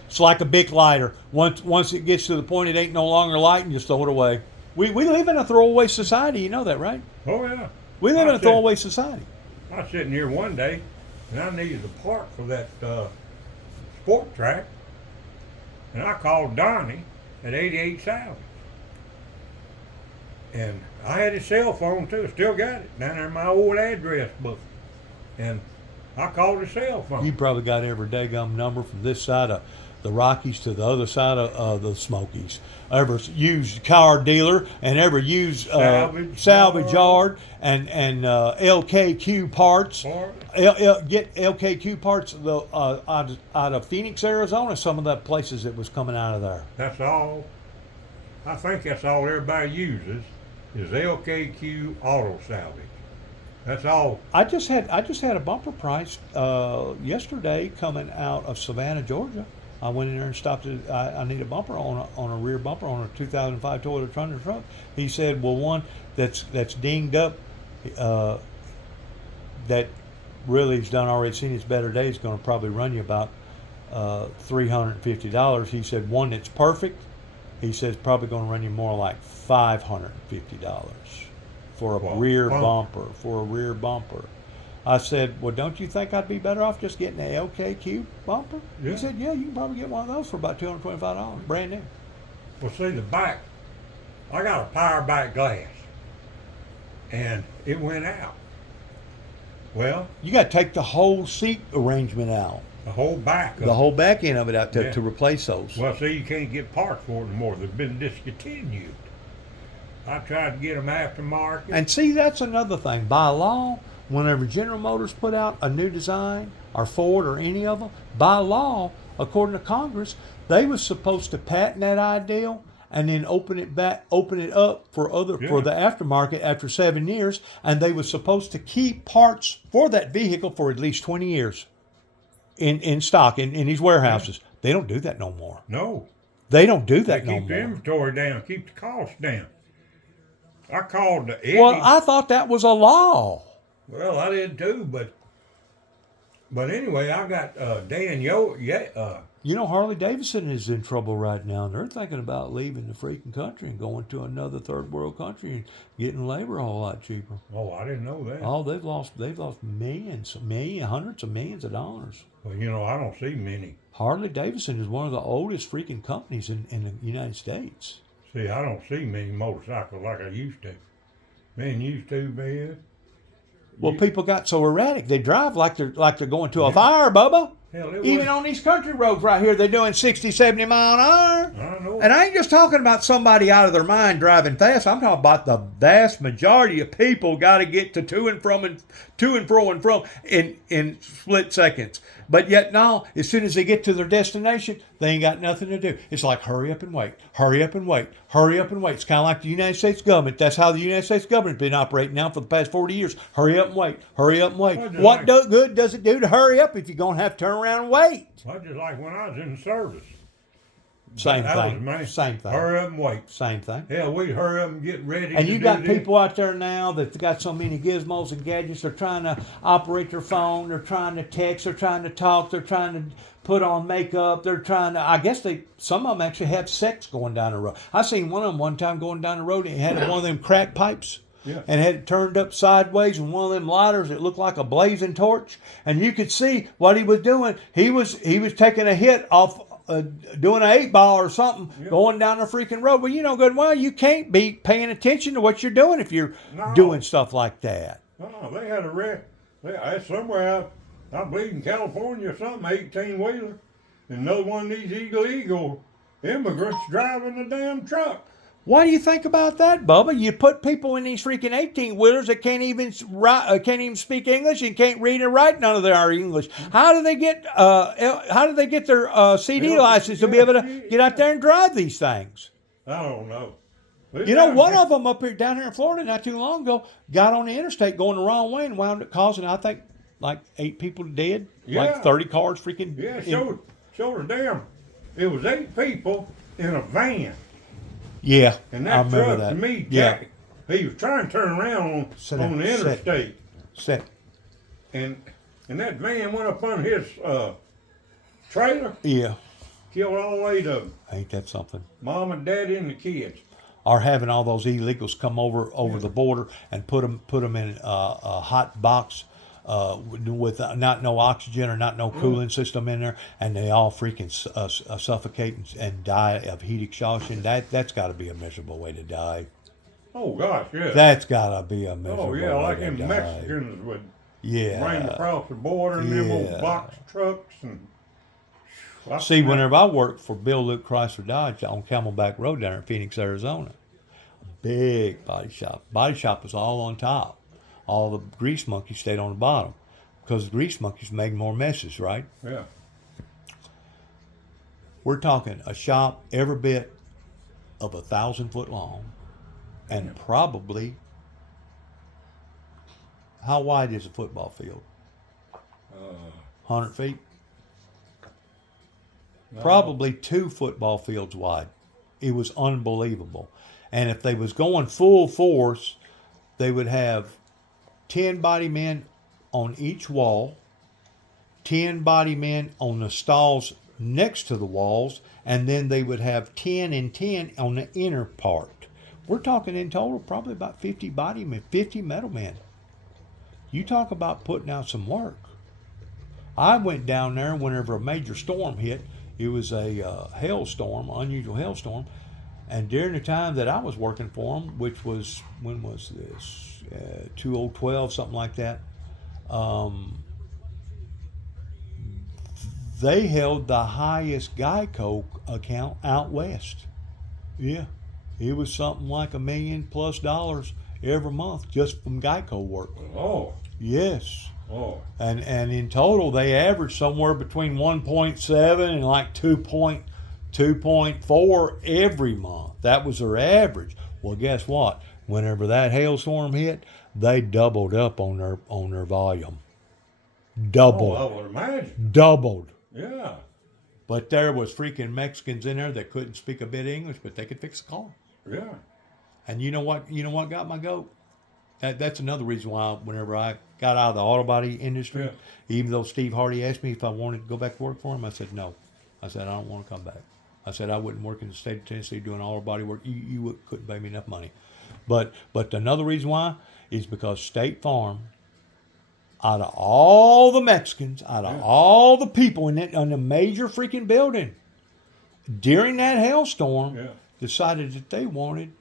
It's like a Bic lighter. Once it gets to the point it ain't no longer light, and just throw it away. We live in a throwaway society. You know that, right? Oh, yeah. We live in a throwaway society. I was sitting here one day, and I needed a part for that sport track, and I called Donnie at 88 Salvage. And I had his cell phone too, still got it, down there in my old address book. And I called his cell phone. You probably got every daggum number from this side of the Rockies to the other side of the Smokies. Ever used car dealer and ever used salvage yard and LKQ parts. Get LKQ parts out of Phoenix, Arizona. Some of the places that was coming out of there. That's all. I think that's all everybody uses is LKQ auto salvage. That's all. I just had a bumper price yesterday coming out of Savannah, Georgia. I went in there and stopped it. I need a bumper on a rear bumper on a 2005 Toyota Tundra truck. He said, well, one that's dinged up, that really he's done already seen his better days, is going to probably run you about $350. He said one that's perfect, he says probably going to run you more like $550 for a Well, rear bump. bumper. For a rear bumper. I said, well, don't you think I'd be better off just getting the LKQ bumper? Yeah. He said, yeah, you can probably get one of those for about $225, brand new. Well, see, the back, I got a power back glass, and it went out. Well, You got to take the whole seat arrangement out, the whole back of the it. whole back end of it out Yeah. to replace those. Well, see, you can't get parts for it anymore. They've been discontinued. I tried to get them aftermarket. And see, that's another thing. By law, whenever General Motors put out a new design, or Ford or any of them, by law, according to Congress, they was supposed to patent that ideal and then open it up for Yeah. the aftermarket after 7 years, and they was supposed to keep parts for that vehicle for at least 20 years in stock in these warehouses. They don't do that no more. No, They don't do they that no keep the more. inventory down, keep the cost down. I called the Eddie. Well, I thought that was a law. Well, I did too, but anyway, I got Dan You know, Harley Davidson is in trouble right now. They're thinking about leaving the freaking country and going to another third world country and getting labor a whole lot cheaper. Oh, I didn't know that. Oh, they've lost hundreds of millions of dollars. Well, you know, I don't see many. Harley Davidson is one of the oldest freaking companies in the United States. See, I don't see many motorcycles like I used to. Man, used to, man. Well, people got so erratic. They drive like they're going to a fire, Bubba. Hell, it Even was, on these country roads right here, they're doing 60, 70 mile an hour. I know. And I ain't just talking about somebody out of their mind driving fast. I'm talking about the vast majority of people got to get to to and fro in split seconds. But yet now, as soon as they get to their destination, they ain't got nothing to do. It's like hurry up and wait, hurry up and wait, hurry up and wait. It's kind of like the United States government. That's how the United States government's been operating now for the past 40 years. Hurry up and wait, hurry up and wait. Well, What good does it do to hurry up if you're going to have to turn around and wait? I just like when I was in the service. Same That was thing. me. Same thing. Hurry up and wait. Same thing. Hell, we hurry up and get ready. And to you do got this. people out there now that got so many gizmos and gadgets. They're trying to operate their phone. They're trying to text. They're trying to talk. They're trying to put on makeup. They're trying to. I guess some of them actually have sex going down the road. I seen one of them one time going down the road and he had one of them crack pipes. Yeah. And had it turned up sideways and one of them lighters that looked like a blazing torch. And you could see what he was doing. He was taking a hit off doing an 8-ball or something going down the freaking road. Well, you know good and well you can't be paying attention to what you're doing if you're doing stuff like that. Oh, they had a wreck. That's somewhere out, I believe in California or something, 18-wheeler. And another one of these illegal immigrants driving a damn truck. What do you think about that, Bubba? You put people in these freaking 18-wheelers that can't even speak English and can't read or write none of their English. How do they get their CD license to be able to get out there and drive these things? I don't know. You know, one of them down here in Florida not too long ago got on the interstate going the wrong way and wound up causing, I think, like 8 people dead, like 30 cars freaking. Yeah, showed a damn. It was 8 people in a van. Yeah, And I that remember truck, that. to me, Yeah. Jack, he was trying to turn around on the interstate. Sit. And that van went up on his trailer, Yeah, killed all 8 of them. ain't that something? Mom and Dad and the kids. Or having all those illegals come over the border and put them in a hot box with not no oxygen or not no cooling system in there, and they all freaking suffocate and die of heat exhaustion. That's got to be a miserable way to die. Oh gosh, yeah. That's got to be a miserable Oh yeah, way like to them die. Mexicans would Yeah. bring across the border in them Yeah. old box trucks and. See, whenever I worked for Bill Luke Chrysler Dodge on Camelback Road down in Phoenix, Arizona, big body shop. Body shop was all on top. All the grease monkeys stayed on the bottom because the grease monkeys made more messes, right? Yeah. We're talking a shop every bit of 1,000 foot long and probably, how wide is a football field? 100 feet? Probably 2 football fields wide. It was unbelievable. And if they was going full force, they would have 10 body men on each wall, 10 body men on the stalls next to the walls, and then they would have 10 and 10 on the inner part. We're talking in total probably about 50 body men, 50 metal men. You talk about putting out some work. I went down there whenever a major storm hit. It was a hailstorm, unusual hailstorm. And during the time that I was working for them, which was, when was this? 2012, something like that. They held the highest Geico account out west. Yeah. It was something like $1 million plus every month just from Geico work. Oh, Yes. oh, And in total, they averaged somewhere between 1.7 and like 2.4 every month. That was their average. Well, guess what? Whenever that hailstorm hit, they doubled up on their volume. Doubled. oh, I would imagine. Doubled. Yeah. But there was freaking Mexicans in there that couldn't speak a bit of English, but they could fix a car. Yeah. And you know what? You know what got my goat? That's another reason why whenever I got out of the auto body industry, Yeah. even though Steve Hardy asked me if I wanted to go back to work for him, I said no. I said I don't want to come back. I said I wouldn't work in the state of Tennessee doing auto body work. You couldn't pay me enough money. But another reason why is because State Farm, out of all the Mexicans, out of all the people in the major freaking building, during that hailstorm, Yeah. decided that they wanted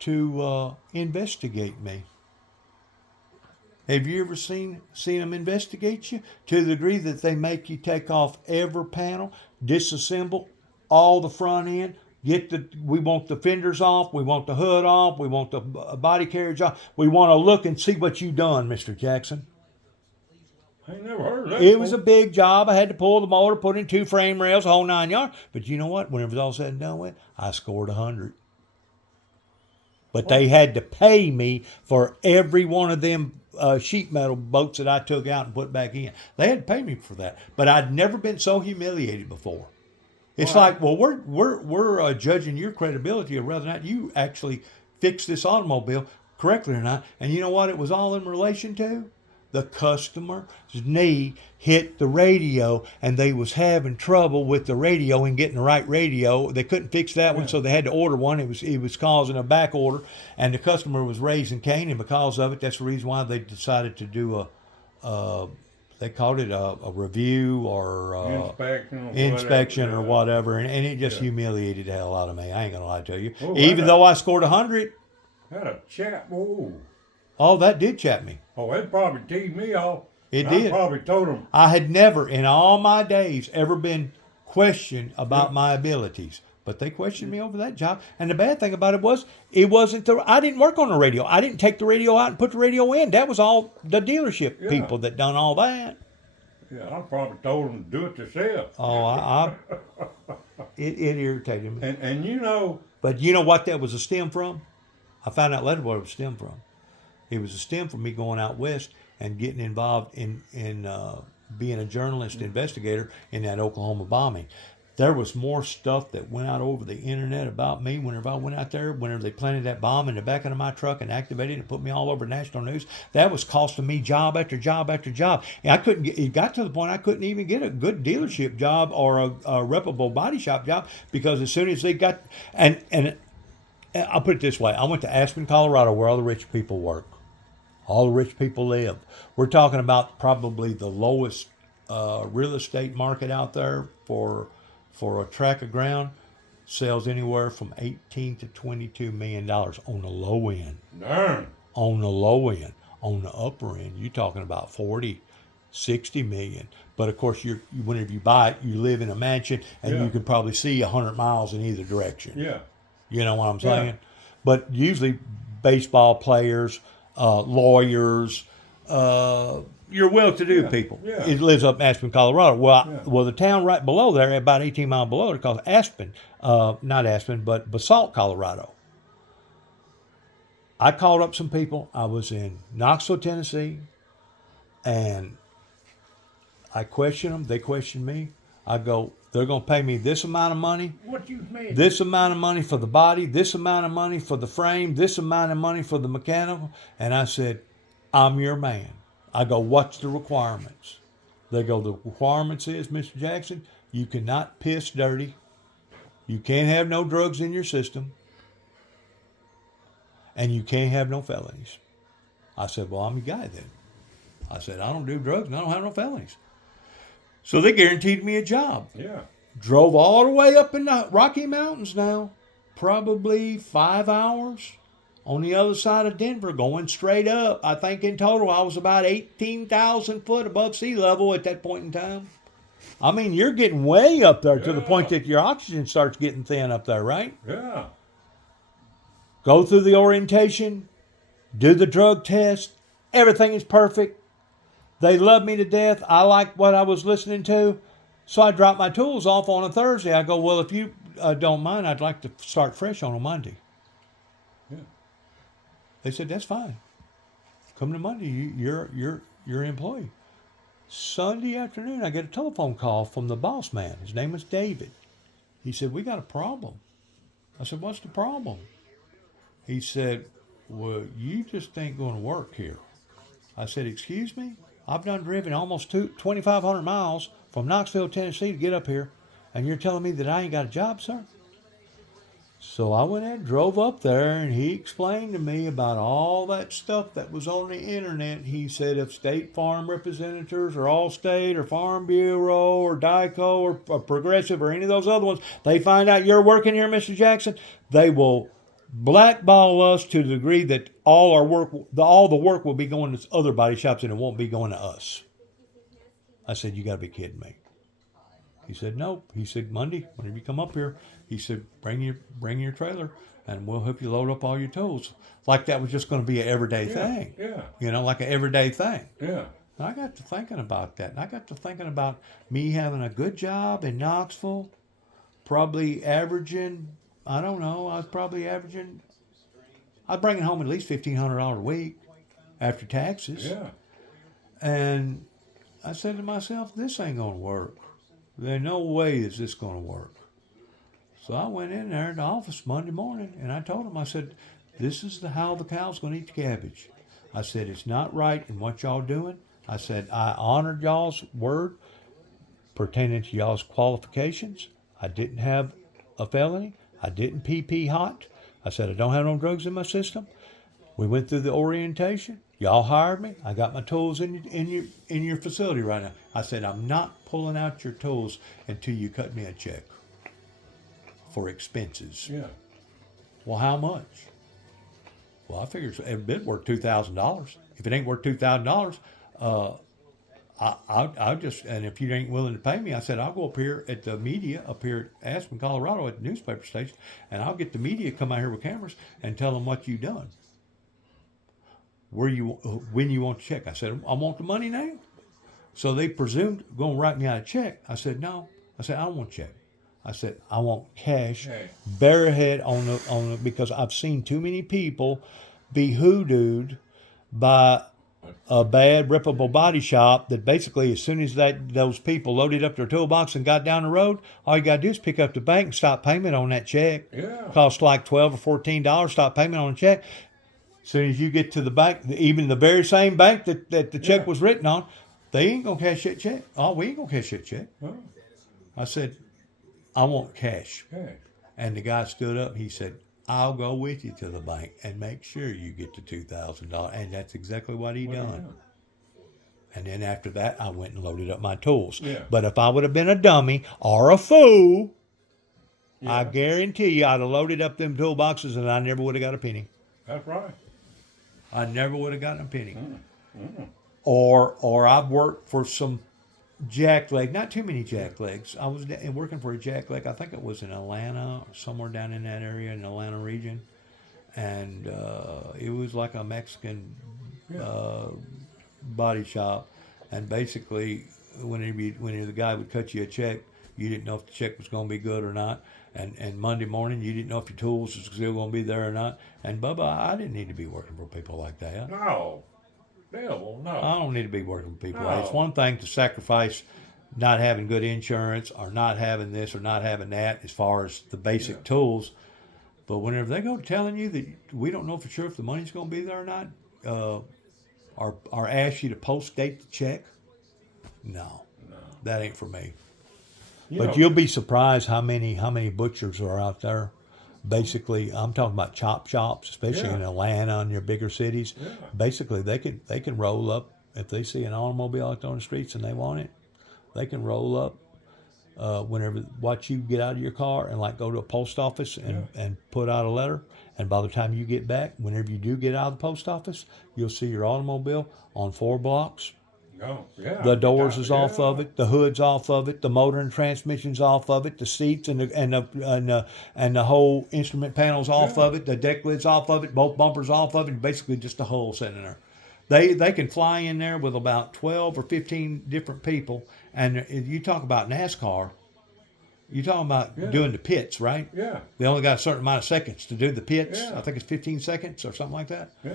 to investigate me. Have you ever seen them investigate you to the degree that they make you take off every panel, disassemble all the front end, we want the fenders off, we want the hood off, we want the body carriage off, we want to look and see what you done, Mr. Jackson. I ain't never heard of that. It was a big job. I had to pull the motor, put in 2 frame rails, whole 9 yards. But you know what? Whenever it was all said and done with, I scored 100. But they had to pay me for every one of them sheet metal boats that I took out and put back in. They had to pay me for that. But I'd never been so humiliated before. It's Wow. like, well, we're judging your credibility of whether or not you actually fixed this automobile correctly or not. And you know what it was all in relation to? The customer's knee hit the radio, and they was having trouble with the radio and getting the right radio. They couldn't fix that one, so they had to order one. It was causing a back order, and the customer was raising Cain, and because of it, that's the reason why they decided to do they called it a review or inspection or whatever, and it just humiliated the hell out of me. I ain't gonna lie to you. Oh, Even though I scored 100, Had a chat. Whoa. oh, that did chat me. Oh, it probably teed me off. It I did. probably told him. I had never, in all my days, ever been questioned about my abilities. But they questioned me over that job. And the bad thing about it was, I didn't work on the radio. I didn't take the radio out and put the radio in. That was all the dealership people that done all that. Yeah, I probably told him to do it yourself. Oh, it irritated me. And you know. But you know what that was a stem from? I found out later what it was a stem from. It was a stem from me going out west and getting involved in being a journalist investigator in that Oklahoma bombing. There was more stuff that went out over the internet about me whenever I went out there, whenever they planted that bomb in the back of my truck and activated it and put me all over national news. That was costing me job after job after job. And it got to the point I couldn't even get a good dealership job or a reputable body shop job, because as soon as they got, and I'll put it this way, I went to Aspen, Colorado, where all the rich people work. All the rich people live. We're talking about probably the lowest real estate market out there for a tract of ground. Sells anywhere from $18 to $22 million on the low end. Darn. On the low end. On the upper end, you're talking about 40, 60 million. But of course, whenever you buy it, you live in a mansion, and you can probably see 100 miles in either direction. Yeah. You know what I'm saying? But usually, baseball players, lawyers, your well-to-do people. Yeah. It lives up in Aspen, Colorado. Well, the town right below there, about 18 miles below, it's called Aspen. Not Aspen, but Basalt, Colorado. I called up some people. I was in Knoxville, Tennessee, and I questioned them. They questioned me. I go, they're going to pay me this amount of money. What you mean? This amount of money for the body, this amount of money for the frame, this amount of money for the mechanical. And I said, I'm your man. I go, what's the requirements? They go, the requirements is, Mr. Jackson, you cannot piss dirty. You can't have no drugs in your system. And you can't have no felonies. I said, well, I'm your guy then. I said, I don't do drugs and I don't have no felonies. So they guaranteed me a job. Yeah. Drove all the way up in the Rocky Mountains now, probably 5 hours on the other side of Denver, going straight up. I think in total I was about 18,000 foot above sea level at that point in time. I mean, you're getting way up there to the point that your oxygen starts getting thin up there, right? Yeah. Go through the orientation, do the drug test. Everything is perfect. They love me to death. I like what I was listening to. So I dropped my tools off on a Thursday. I go, well, if you don't mind, I'd like to start fresh on a Monday. Yeah. They said, that's fine. Come to Monday, you're an employee. Sunday afternoon, I get a telephone call from the boss man. His name was David. He said, we got a problem. I said, what's the problem? He said, well, you just ain't going to work here. I said, excuse me? I've done driven almost 2,500 miles from Knoxville, Tennessee to get up here, and you're telling me that I ain't got a job, sir? So I went and drove up there, and he explained to me about all that stuff that was on the internet. He said if State Farm representatives or Allstate or Farm Bureau or DICO or Progressive or any of those other ones, they find out you're working here, Mr. Jackson, they will blackball us to the degree that all the work will be going to other body shops and it won't be going to us. I said, you got to be kidding me. He said, nope. He said, Monday, whenever you come up here, he said, bring your trailer and we'll help you load up all your tools. Like that was just going to be an everyday thing. Yeah. You know, like an everyday thing. Yeah. And I got to thinking about that. And I got to thinking about me having a good job in Knoxville, probably averaging, I don't know, I was bringing home at least $1,500 a week after taxes. Yeah. And I said to myself, this ain't going to work. There's no way is this going to work. So I went in there in the office Monday morning and I told him, I said, this is how the cow's going to eat the cabbage. I said, it's not right in what y'all doing. I said, I honored y'all's word pertaining to y'all's qualifications. I didn't have a felony. I didn't PP hot. I said, I don't have no drugs in my system. We went through the orientation. Y'all hired me. I got my tools in your facility right now. I said, I'm not pulling out your tools until you cut me a check for expenses. Yeah. Well, how much? Well, I figured every bit worth $2,000. If it ain't worth $2,000, I'll just, and if you ain't willing to pay me, I said, I'll go up here at the media up here at Aspen, Colorado at the newspaper station, and I'll get the media to come out here with cameras and tell them what you done. When you want to check? I said, I want the money now. So they presumed going to write me out a check. I said, no. I said, I don't want a check. I said, I want cash, barehead on the, because I've seen too many people be hoodooed by a bad, rippable body shop that basically as soon as those people loaded up their toolbox and got down the road, all you got to do is pick up the bank and stop payment on that check. Yeah. Cost like $12 or $14, stop payment on a check. As soon as you get to the bank, even the very same bank that the check was written on, they ain't going to cash that check. Oh, we ain't going to cash that check. Oh. I said, I want cash. Okay. And the guy stood up. He said, I'll go with you to the bank and make sure you get the $2,000. And that's exactly what he done. And then after that, I went and loaded up my tools. Yeah. But if I would have been a dummy or a fool, I guarantee you I'd have loaded up them toolboxes and I never would have got a penny. That's right. I never would have gotten a penny. Mm. Or I've worked for some jackleg, not too many jacklegs. I was working for a jackleg, I think it was in Atlanta, or somewhere down in that area, in the Atlanta region. And it was like a Mexican body shop. And basically, whenever the guy would cut you a check, you didn't know if the check was going to be good or not. And Monday morning, you didn't know if your tools was still going to be there or not. And Bubba, I didn't need to be working for people like that. No. Devil, no. I don't need to be working with people. No. It's one thing to sacrifice not having good insurance or not having this or not having that as far as the basic tools. But whenever they go telling you that we don't know for sure if the money's going to be there or not, or ask you to post date the check. No, No. that ain't for me. You But know, you'll be surprised how many butchers are out there. Basically, I'm talking about chop shops, especially Yeah. in Atlanta and your bigger cities. Yeah. Basically, they can roll up if they see an automobile out there on the streets and they want it. They can roll up whenever watch you get out of your car and like go to a post office and put out a letter. And by the time you get back, whenever you do get out of the post office, you'll see your automobile on 4 blocks. No. Yeah. The doors is off Yeah. of it, the hood's off of it, the motor and transmission's off of it, the seats and the whole instrument panel's off Yeah. of it, the deck lid's off of it, both bumpers off of it, basically just a hole sitting in there. They can fly in there with about 12 or 15 different people, and you talk about NASCAR, you talking about Yeah. doing the pits, right? Yeah. They only got a certain amount of seconds to do the pits. Yeah. I think it's 15 seconds or something like that. Yeah.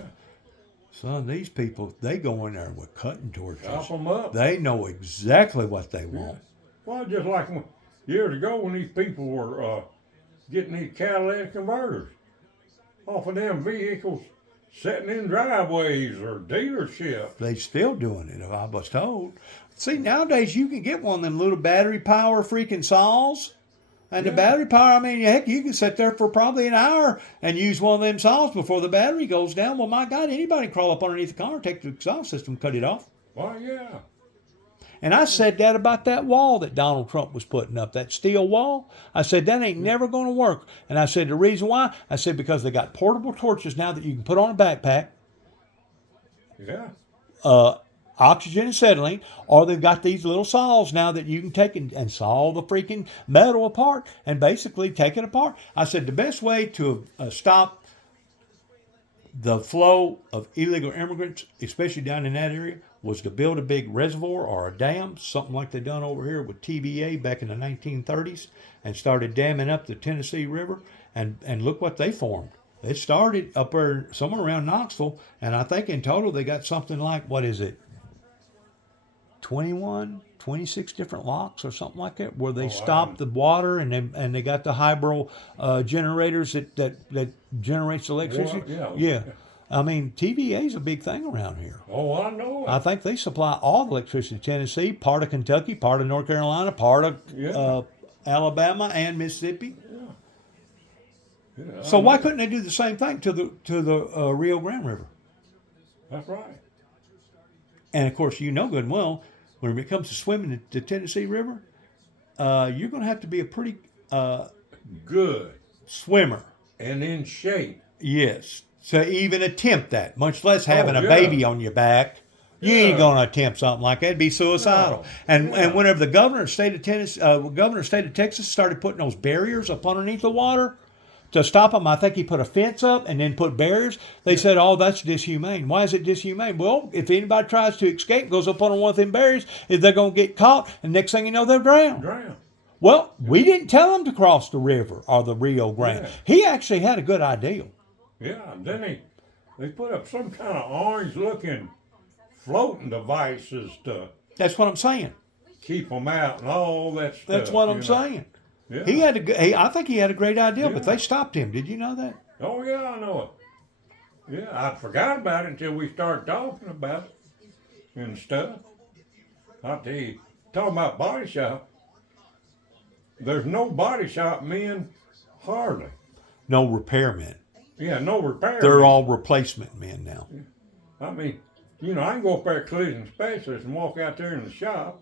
Son, these people, they go in there with cutting torches. Chop them up. They know exactly what they Yeah. want. Well, just like years ago when these people were getting these catalytic converters off of them vehicles sitting in driveways or dealerships. They still doing it, if I was told. See, nowadays you can get one of them little battery power freaking saws. And the Yeah. battery power, I mean, heck, you can sit there for probably an hour and use one of them saws before the battery goes down. Well, my God, anybody can crawl up underneath the car, take the exhaust system, cut it off. Well, yeah. And I said that about that wall that Donald Trump was putting up, that steel wall. I said, that ain't never going to work. And I said, the reason why? I said, because they got portable torches now that you can put on a backpack, Yeah. oxygen and acetylene, or they've got these little saws now that you can take and saw the freaking metal apart and basically take it apart. I said, the best way to stop the flow of illegal immigrants, especially down in that area, was to build a big reservoir or a dam, something like they done over here with TVA back in the 1930s, and started damming up the Tennessee River. And look what they formed. It started up there somewhere around Knoxville, and I think in total they got something like, what is it, 21, 26 different locks or something like that, where they stop the water and they got the hybrid generators that generates electricity. Yeah. I mean, TVA is a big thing around here. Oh, I know it. I think they supply all the electricity to Tennessee, part of Kentucky, part of North Carolina, part of Alabama and Mississippi. Yeah, So why couldn't they do the same thing to the Rio Grande River? That's right. And of course, you know good and well, when it comes to swimming the Tennessee River, you're going to have to be a pretty Good swimmer. and in shape. Yes. To even attempt that, much less having Oh, a yeah. baby on your back. You ain't Yeah. going to attempt something like that. It'd be suicidal. No. And Yeah. whenever the governor of the state of Tennessee, governor of the state of Texas started putting those barriers up underneath the water to stop them, I think he put a fence up and then put barriers. They said, "Oh, that's dishumane." Why is it dishumane? Well, if anybody tries to escape, goes up on one of them barriers, if they're going to get caught, and next thing you know, they're drowned. Drown. Well, we didn't tell him to cross the river or the Rio Grande. Yeah. He actually had a good idea. Yeah. And then they put up some kind of orange-looking floating devices to That's what I'm saying. keep them out and all that stuff. That's what I'm you know. saying. Yeah. He had I think he had a great idea, but Yeah. they stopped him. Did you know that? Oh, yeah, I know it. Yeah, I forgot about it until we started talking about it and stuff. I'll tell you, talking about body shop, there's no body shop men, hardly. No repairmen. Yeah, no repair. They're all replacement men now. I mean, you know, I can go up there to collision specialist and walk out there in the shop,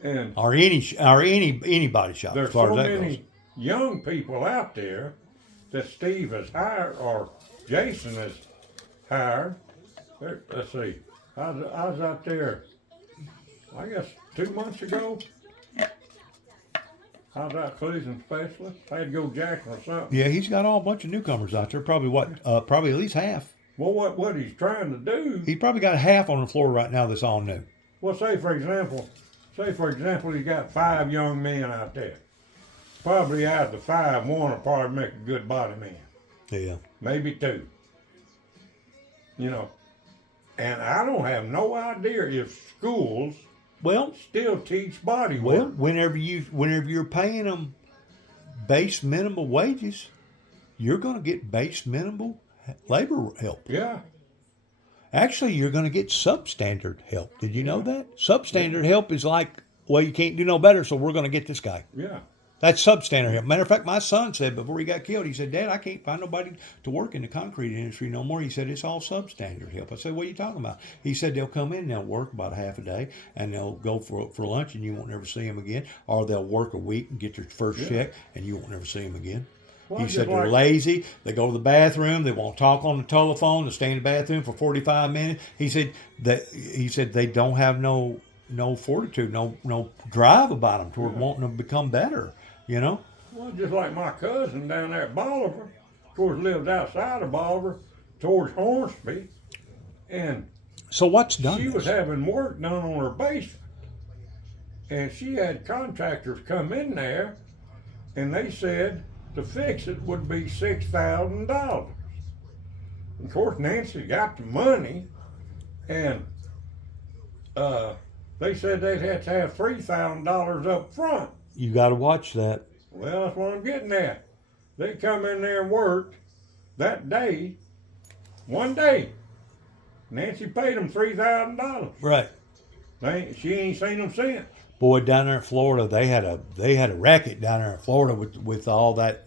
and Or any body shop, there's as far so as that many goes. young people out there that Steve has hired or Jason has hired. Let's see, I was out there, I guess 2 months ago. I was out collision specialist. I had to go jacking or something. Yeah, he's got all a bunch of newcomers out there. Probably probably at least half. Well, what he's trying to do. He probably got half on the floor right now that's all new. Well, say for example, you got 5 young men out there. Probably out of the 5, one will probably make a good body man. Yeah. Maybe 2. You know, and I don't have no idea if schools Well, still teach body well, work. whenever you're paying them base minimal wages, you're going to get base minimal labor help. Yeah, Actually, you're going to get substandard help. Did you know that? Substandard help is like, well, you can't do no better, so we're going to get this guy. Yeah. That's substandard help. Matter of fact, my son said before he got killed, he said, Dad, I can't find nobody to work in the concrete industry no more. He said, it's all substandard help. I said, what are you talking about? He said, they'll come in, they'll work about half a day, and they'll go for lunch, and you won't never see them again. Or they'll work a week and get their first check, and you won't never see them again. Well, He said they're lazy. They go to the bathroom. They won't talk on the telephone. They stay in the bathroom for 45 minutes. He said they don't have no fortitude, no drive about them toward wanting to become better. You know. Well, just like my cousin down there at Bolivar, of course, lived outside of Bolivar, towards Hornsby, and so what's done? She was having work done on her basement, and she had contractors come in there, and they said to fix it would be $6,000. Of course, Nancy got the money, and they said they'd have to have $3,000 up front. You got to watch that. Well, that's what I'm getting at. They come in there and worked that day, one day. Nancy paid them $3,000. Right. She ain't seen them since. Boy, down there in Florida, they had a racket down there in Florida with all that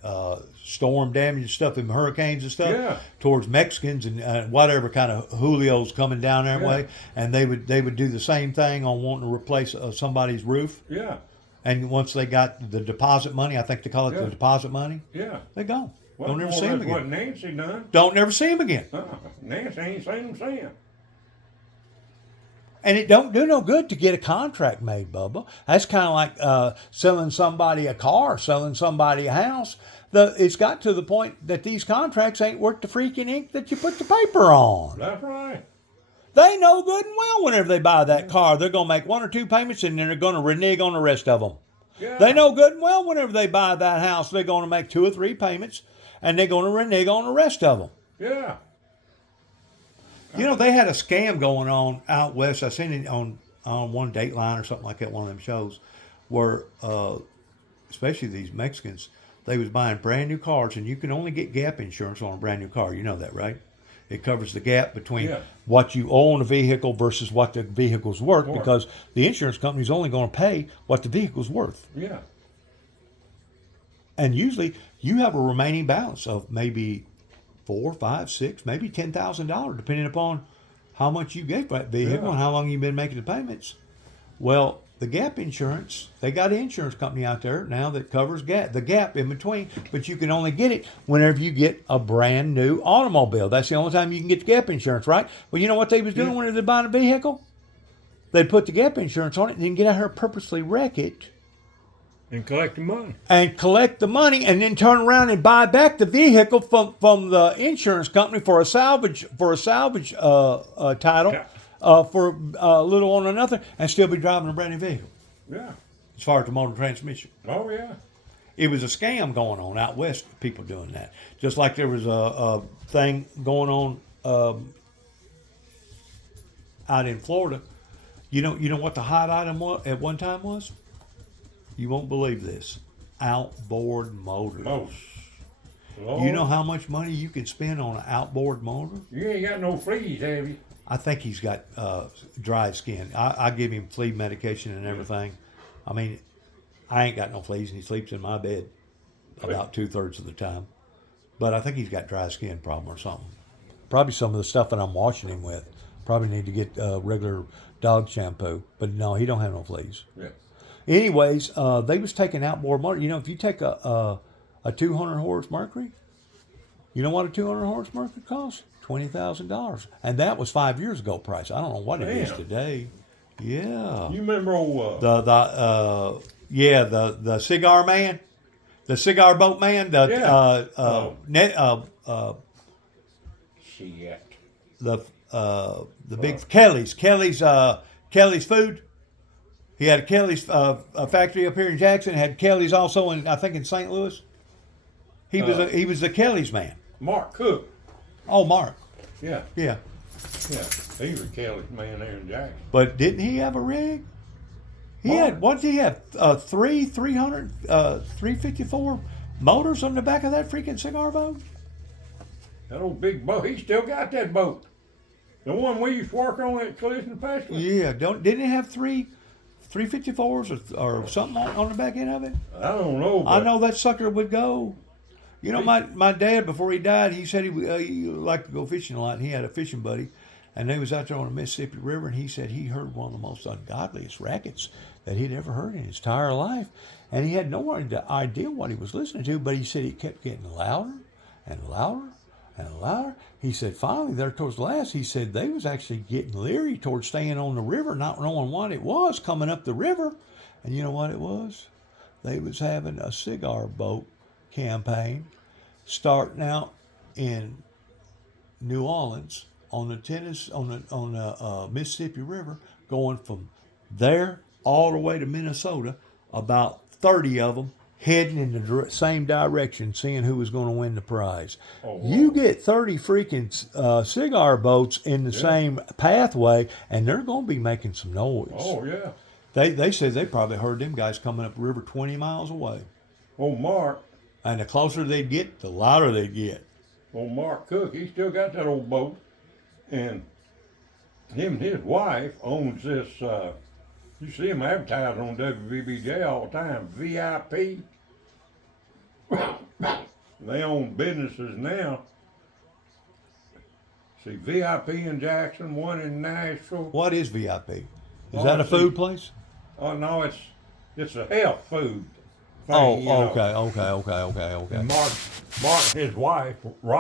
storm damage and stuff and hurricanes and stuff towards Mexicans and whatever kind of Julio's coming down their way, and they would do the same thing on wanting to replace somebody's roof. Yeah. And once they got the deposit money, I think they call it the deposit money. Yeah. They go. Well, Don't never see them again. What Nancy done. Don't never see them again. Nancy ain't seen them since. And it don't do no good to get a contract made, Bubba. That's kind of like selling somebody a car, selling somebody a house. It's got to the point that these contracts ain't worth the freaking ink that you put the paper on. That's right. They know good and well whenever they buy that car, they're going to make 1 or 2 payments and then they're going to renege on the rest of them. Yeah. They know good and well whenever they buy that house, they're going to make 2 or 3 payments and they're going to renege on the rest of them. Yeah. You know, they had a scam going on out west. I seen it on one Dateline or something like that, one of them shows, where especially these Mexicans, they was buying brand new cars, and you can only get gap insurance on a brand new car. You know that, right? It covers the gap between what you owe on a vehicle versus what the vehicle's worth, because the insurance company's only going to pay what the vehicle's worth. Yeah. And usually you have a remaining balance of maybe $4, $5, $6, maybe $10,000, depending upon how much you gave for that vehicle and how long you've been making the payments. Well, the gap insurance, they got an insurance company out there now that covers the gap in between, but you can only get it whenever you get a brand new automobile. That's the only time you can get the gap insurance, right? Well, you know what they was doing when they're buying a vehicle? They'd put the gap insurance on it and then get out here and purposely wreck it. And collect the money. And collect the money and then turn around and buy back the vehicle from the insurance company for a salvage title for a little on another and still be driving a brand new vehicle. Yeah. As far as the motor transmission. Oh, yeah. It was a scam going on out west, people doing that. Just like there was a thing going on out in Florida. You know what the hot item was, at one time was? You won't believe this. Outboard motor. Oh, Lord. You know how much money you can spend on an outboard motor? You ain't got no fleas, have you? I think he's got dry skin. I give him flea medication and everything. I mean, I ain't got no fleas, and he sleeps in my bed about 2/3 of the time. But I think he's got dry skin problem or something. Probably some of the stuff that I'm washing him with. Probably need to get regular dog shampoo. But no, he don't have no fleas. Yeah. Anyways, they was taking outboard motor. You know, if you take a 200 horse Mercury, you know what a 200 horse Mercury costs? $20,000, and that was 5 years ago price. I don't know what it is today. Yeah. You remember old the cigar man, the cigar boat man, shit. the big Kelly's food. He had a Kelly's a factory up here in Jackson. Had Kelly's also in, I think, in St. Louis. He was the Kelly's man. Mark Cook. Oh, Mark. Yeah. Yeah. Yeah. He was Kelly's man there in Jackson. But didn't he have a rig? He had, what did he have? 354 motors on the back of that freaking cigar boat? That old big boat. He still got that boat. The one we used to work on at Collision Specialist? Yeah, didn't it have 354s or something on the back end of it? I don't know. I But know that sucker would go. You know, my dad, before he died, he said he liked to go fishing a lot. And he had a fishing buddy, and they was out there on the Mississippi River, and he said he heard one of the most ungodliest rackets that he'd ever heard in his entire life. And he had no idea what he was listening to, but he said it kept getting louder and louder and louder. He said finally, there towards the last, he said they was actually getting leery towards staying on the river, not knowing what it was coming up the river. And you know what it was? They was having a cigar boat campaign starting out in New Orleans on the Mississippi River, going from there all the way to Minnesota. About 30 of them heading in the same direction, seeing who was going to win the prize. Oh, wow. You get 30 freaking cigar boats in the same pathway, and they're going to be making some noise. oh yeah. They said they probably heard them guys coming up the river 20 miles away. Old Mark, And the closer they'd get, the louder they'd get. old Mark Cook, he still got that old boat, and him and his wife owns this. You see him advertising on WVBJ all the time. VIP. They own businesses now. See, VIP in Jackson, one in Nashville. What is VIP? Is Oh, that a see. food place? Oh no, it's a health food thing. Oh, you know. okay. And Mark and his wife, Ron.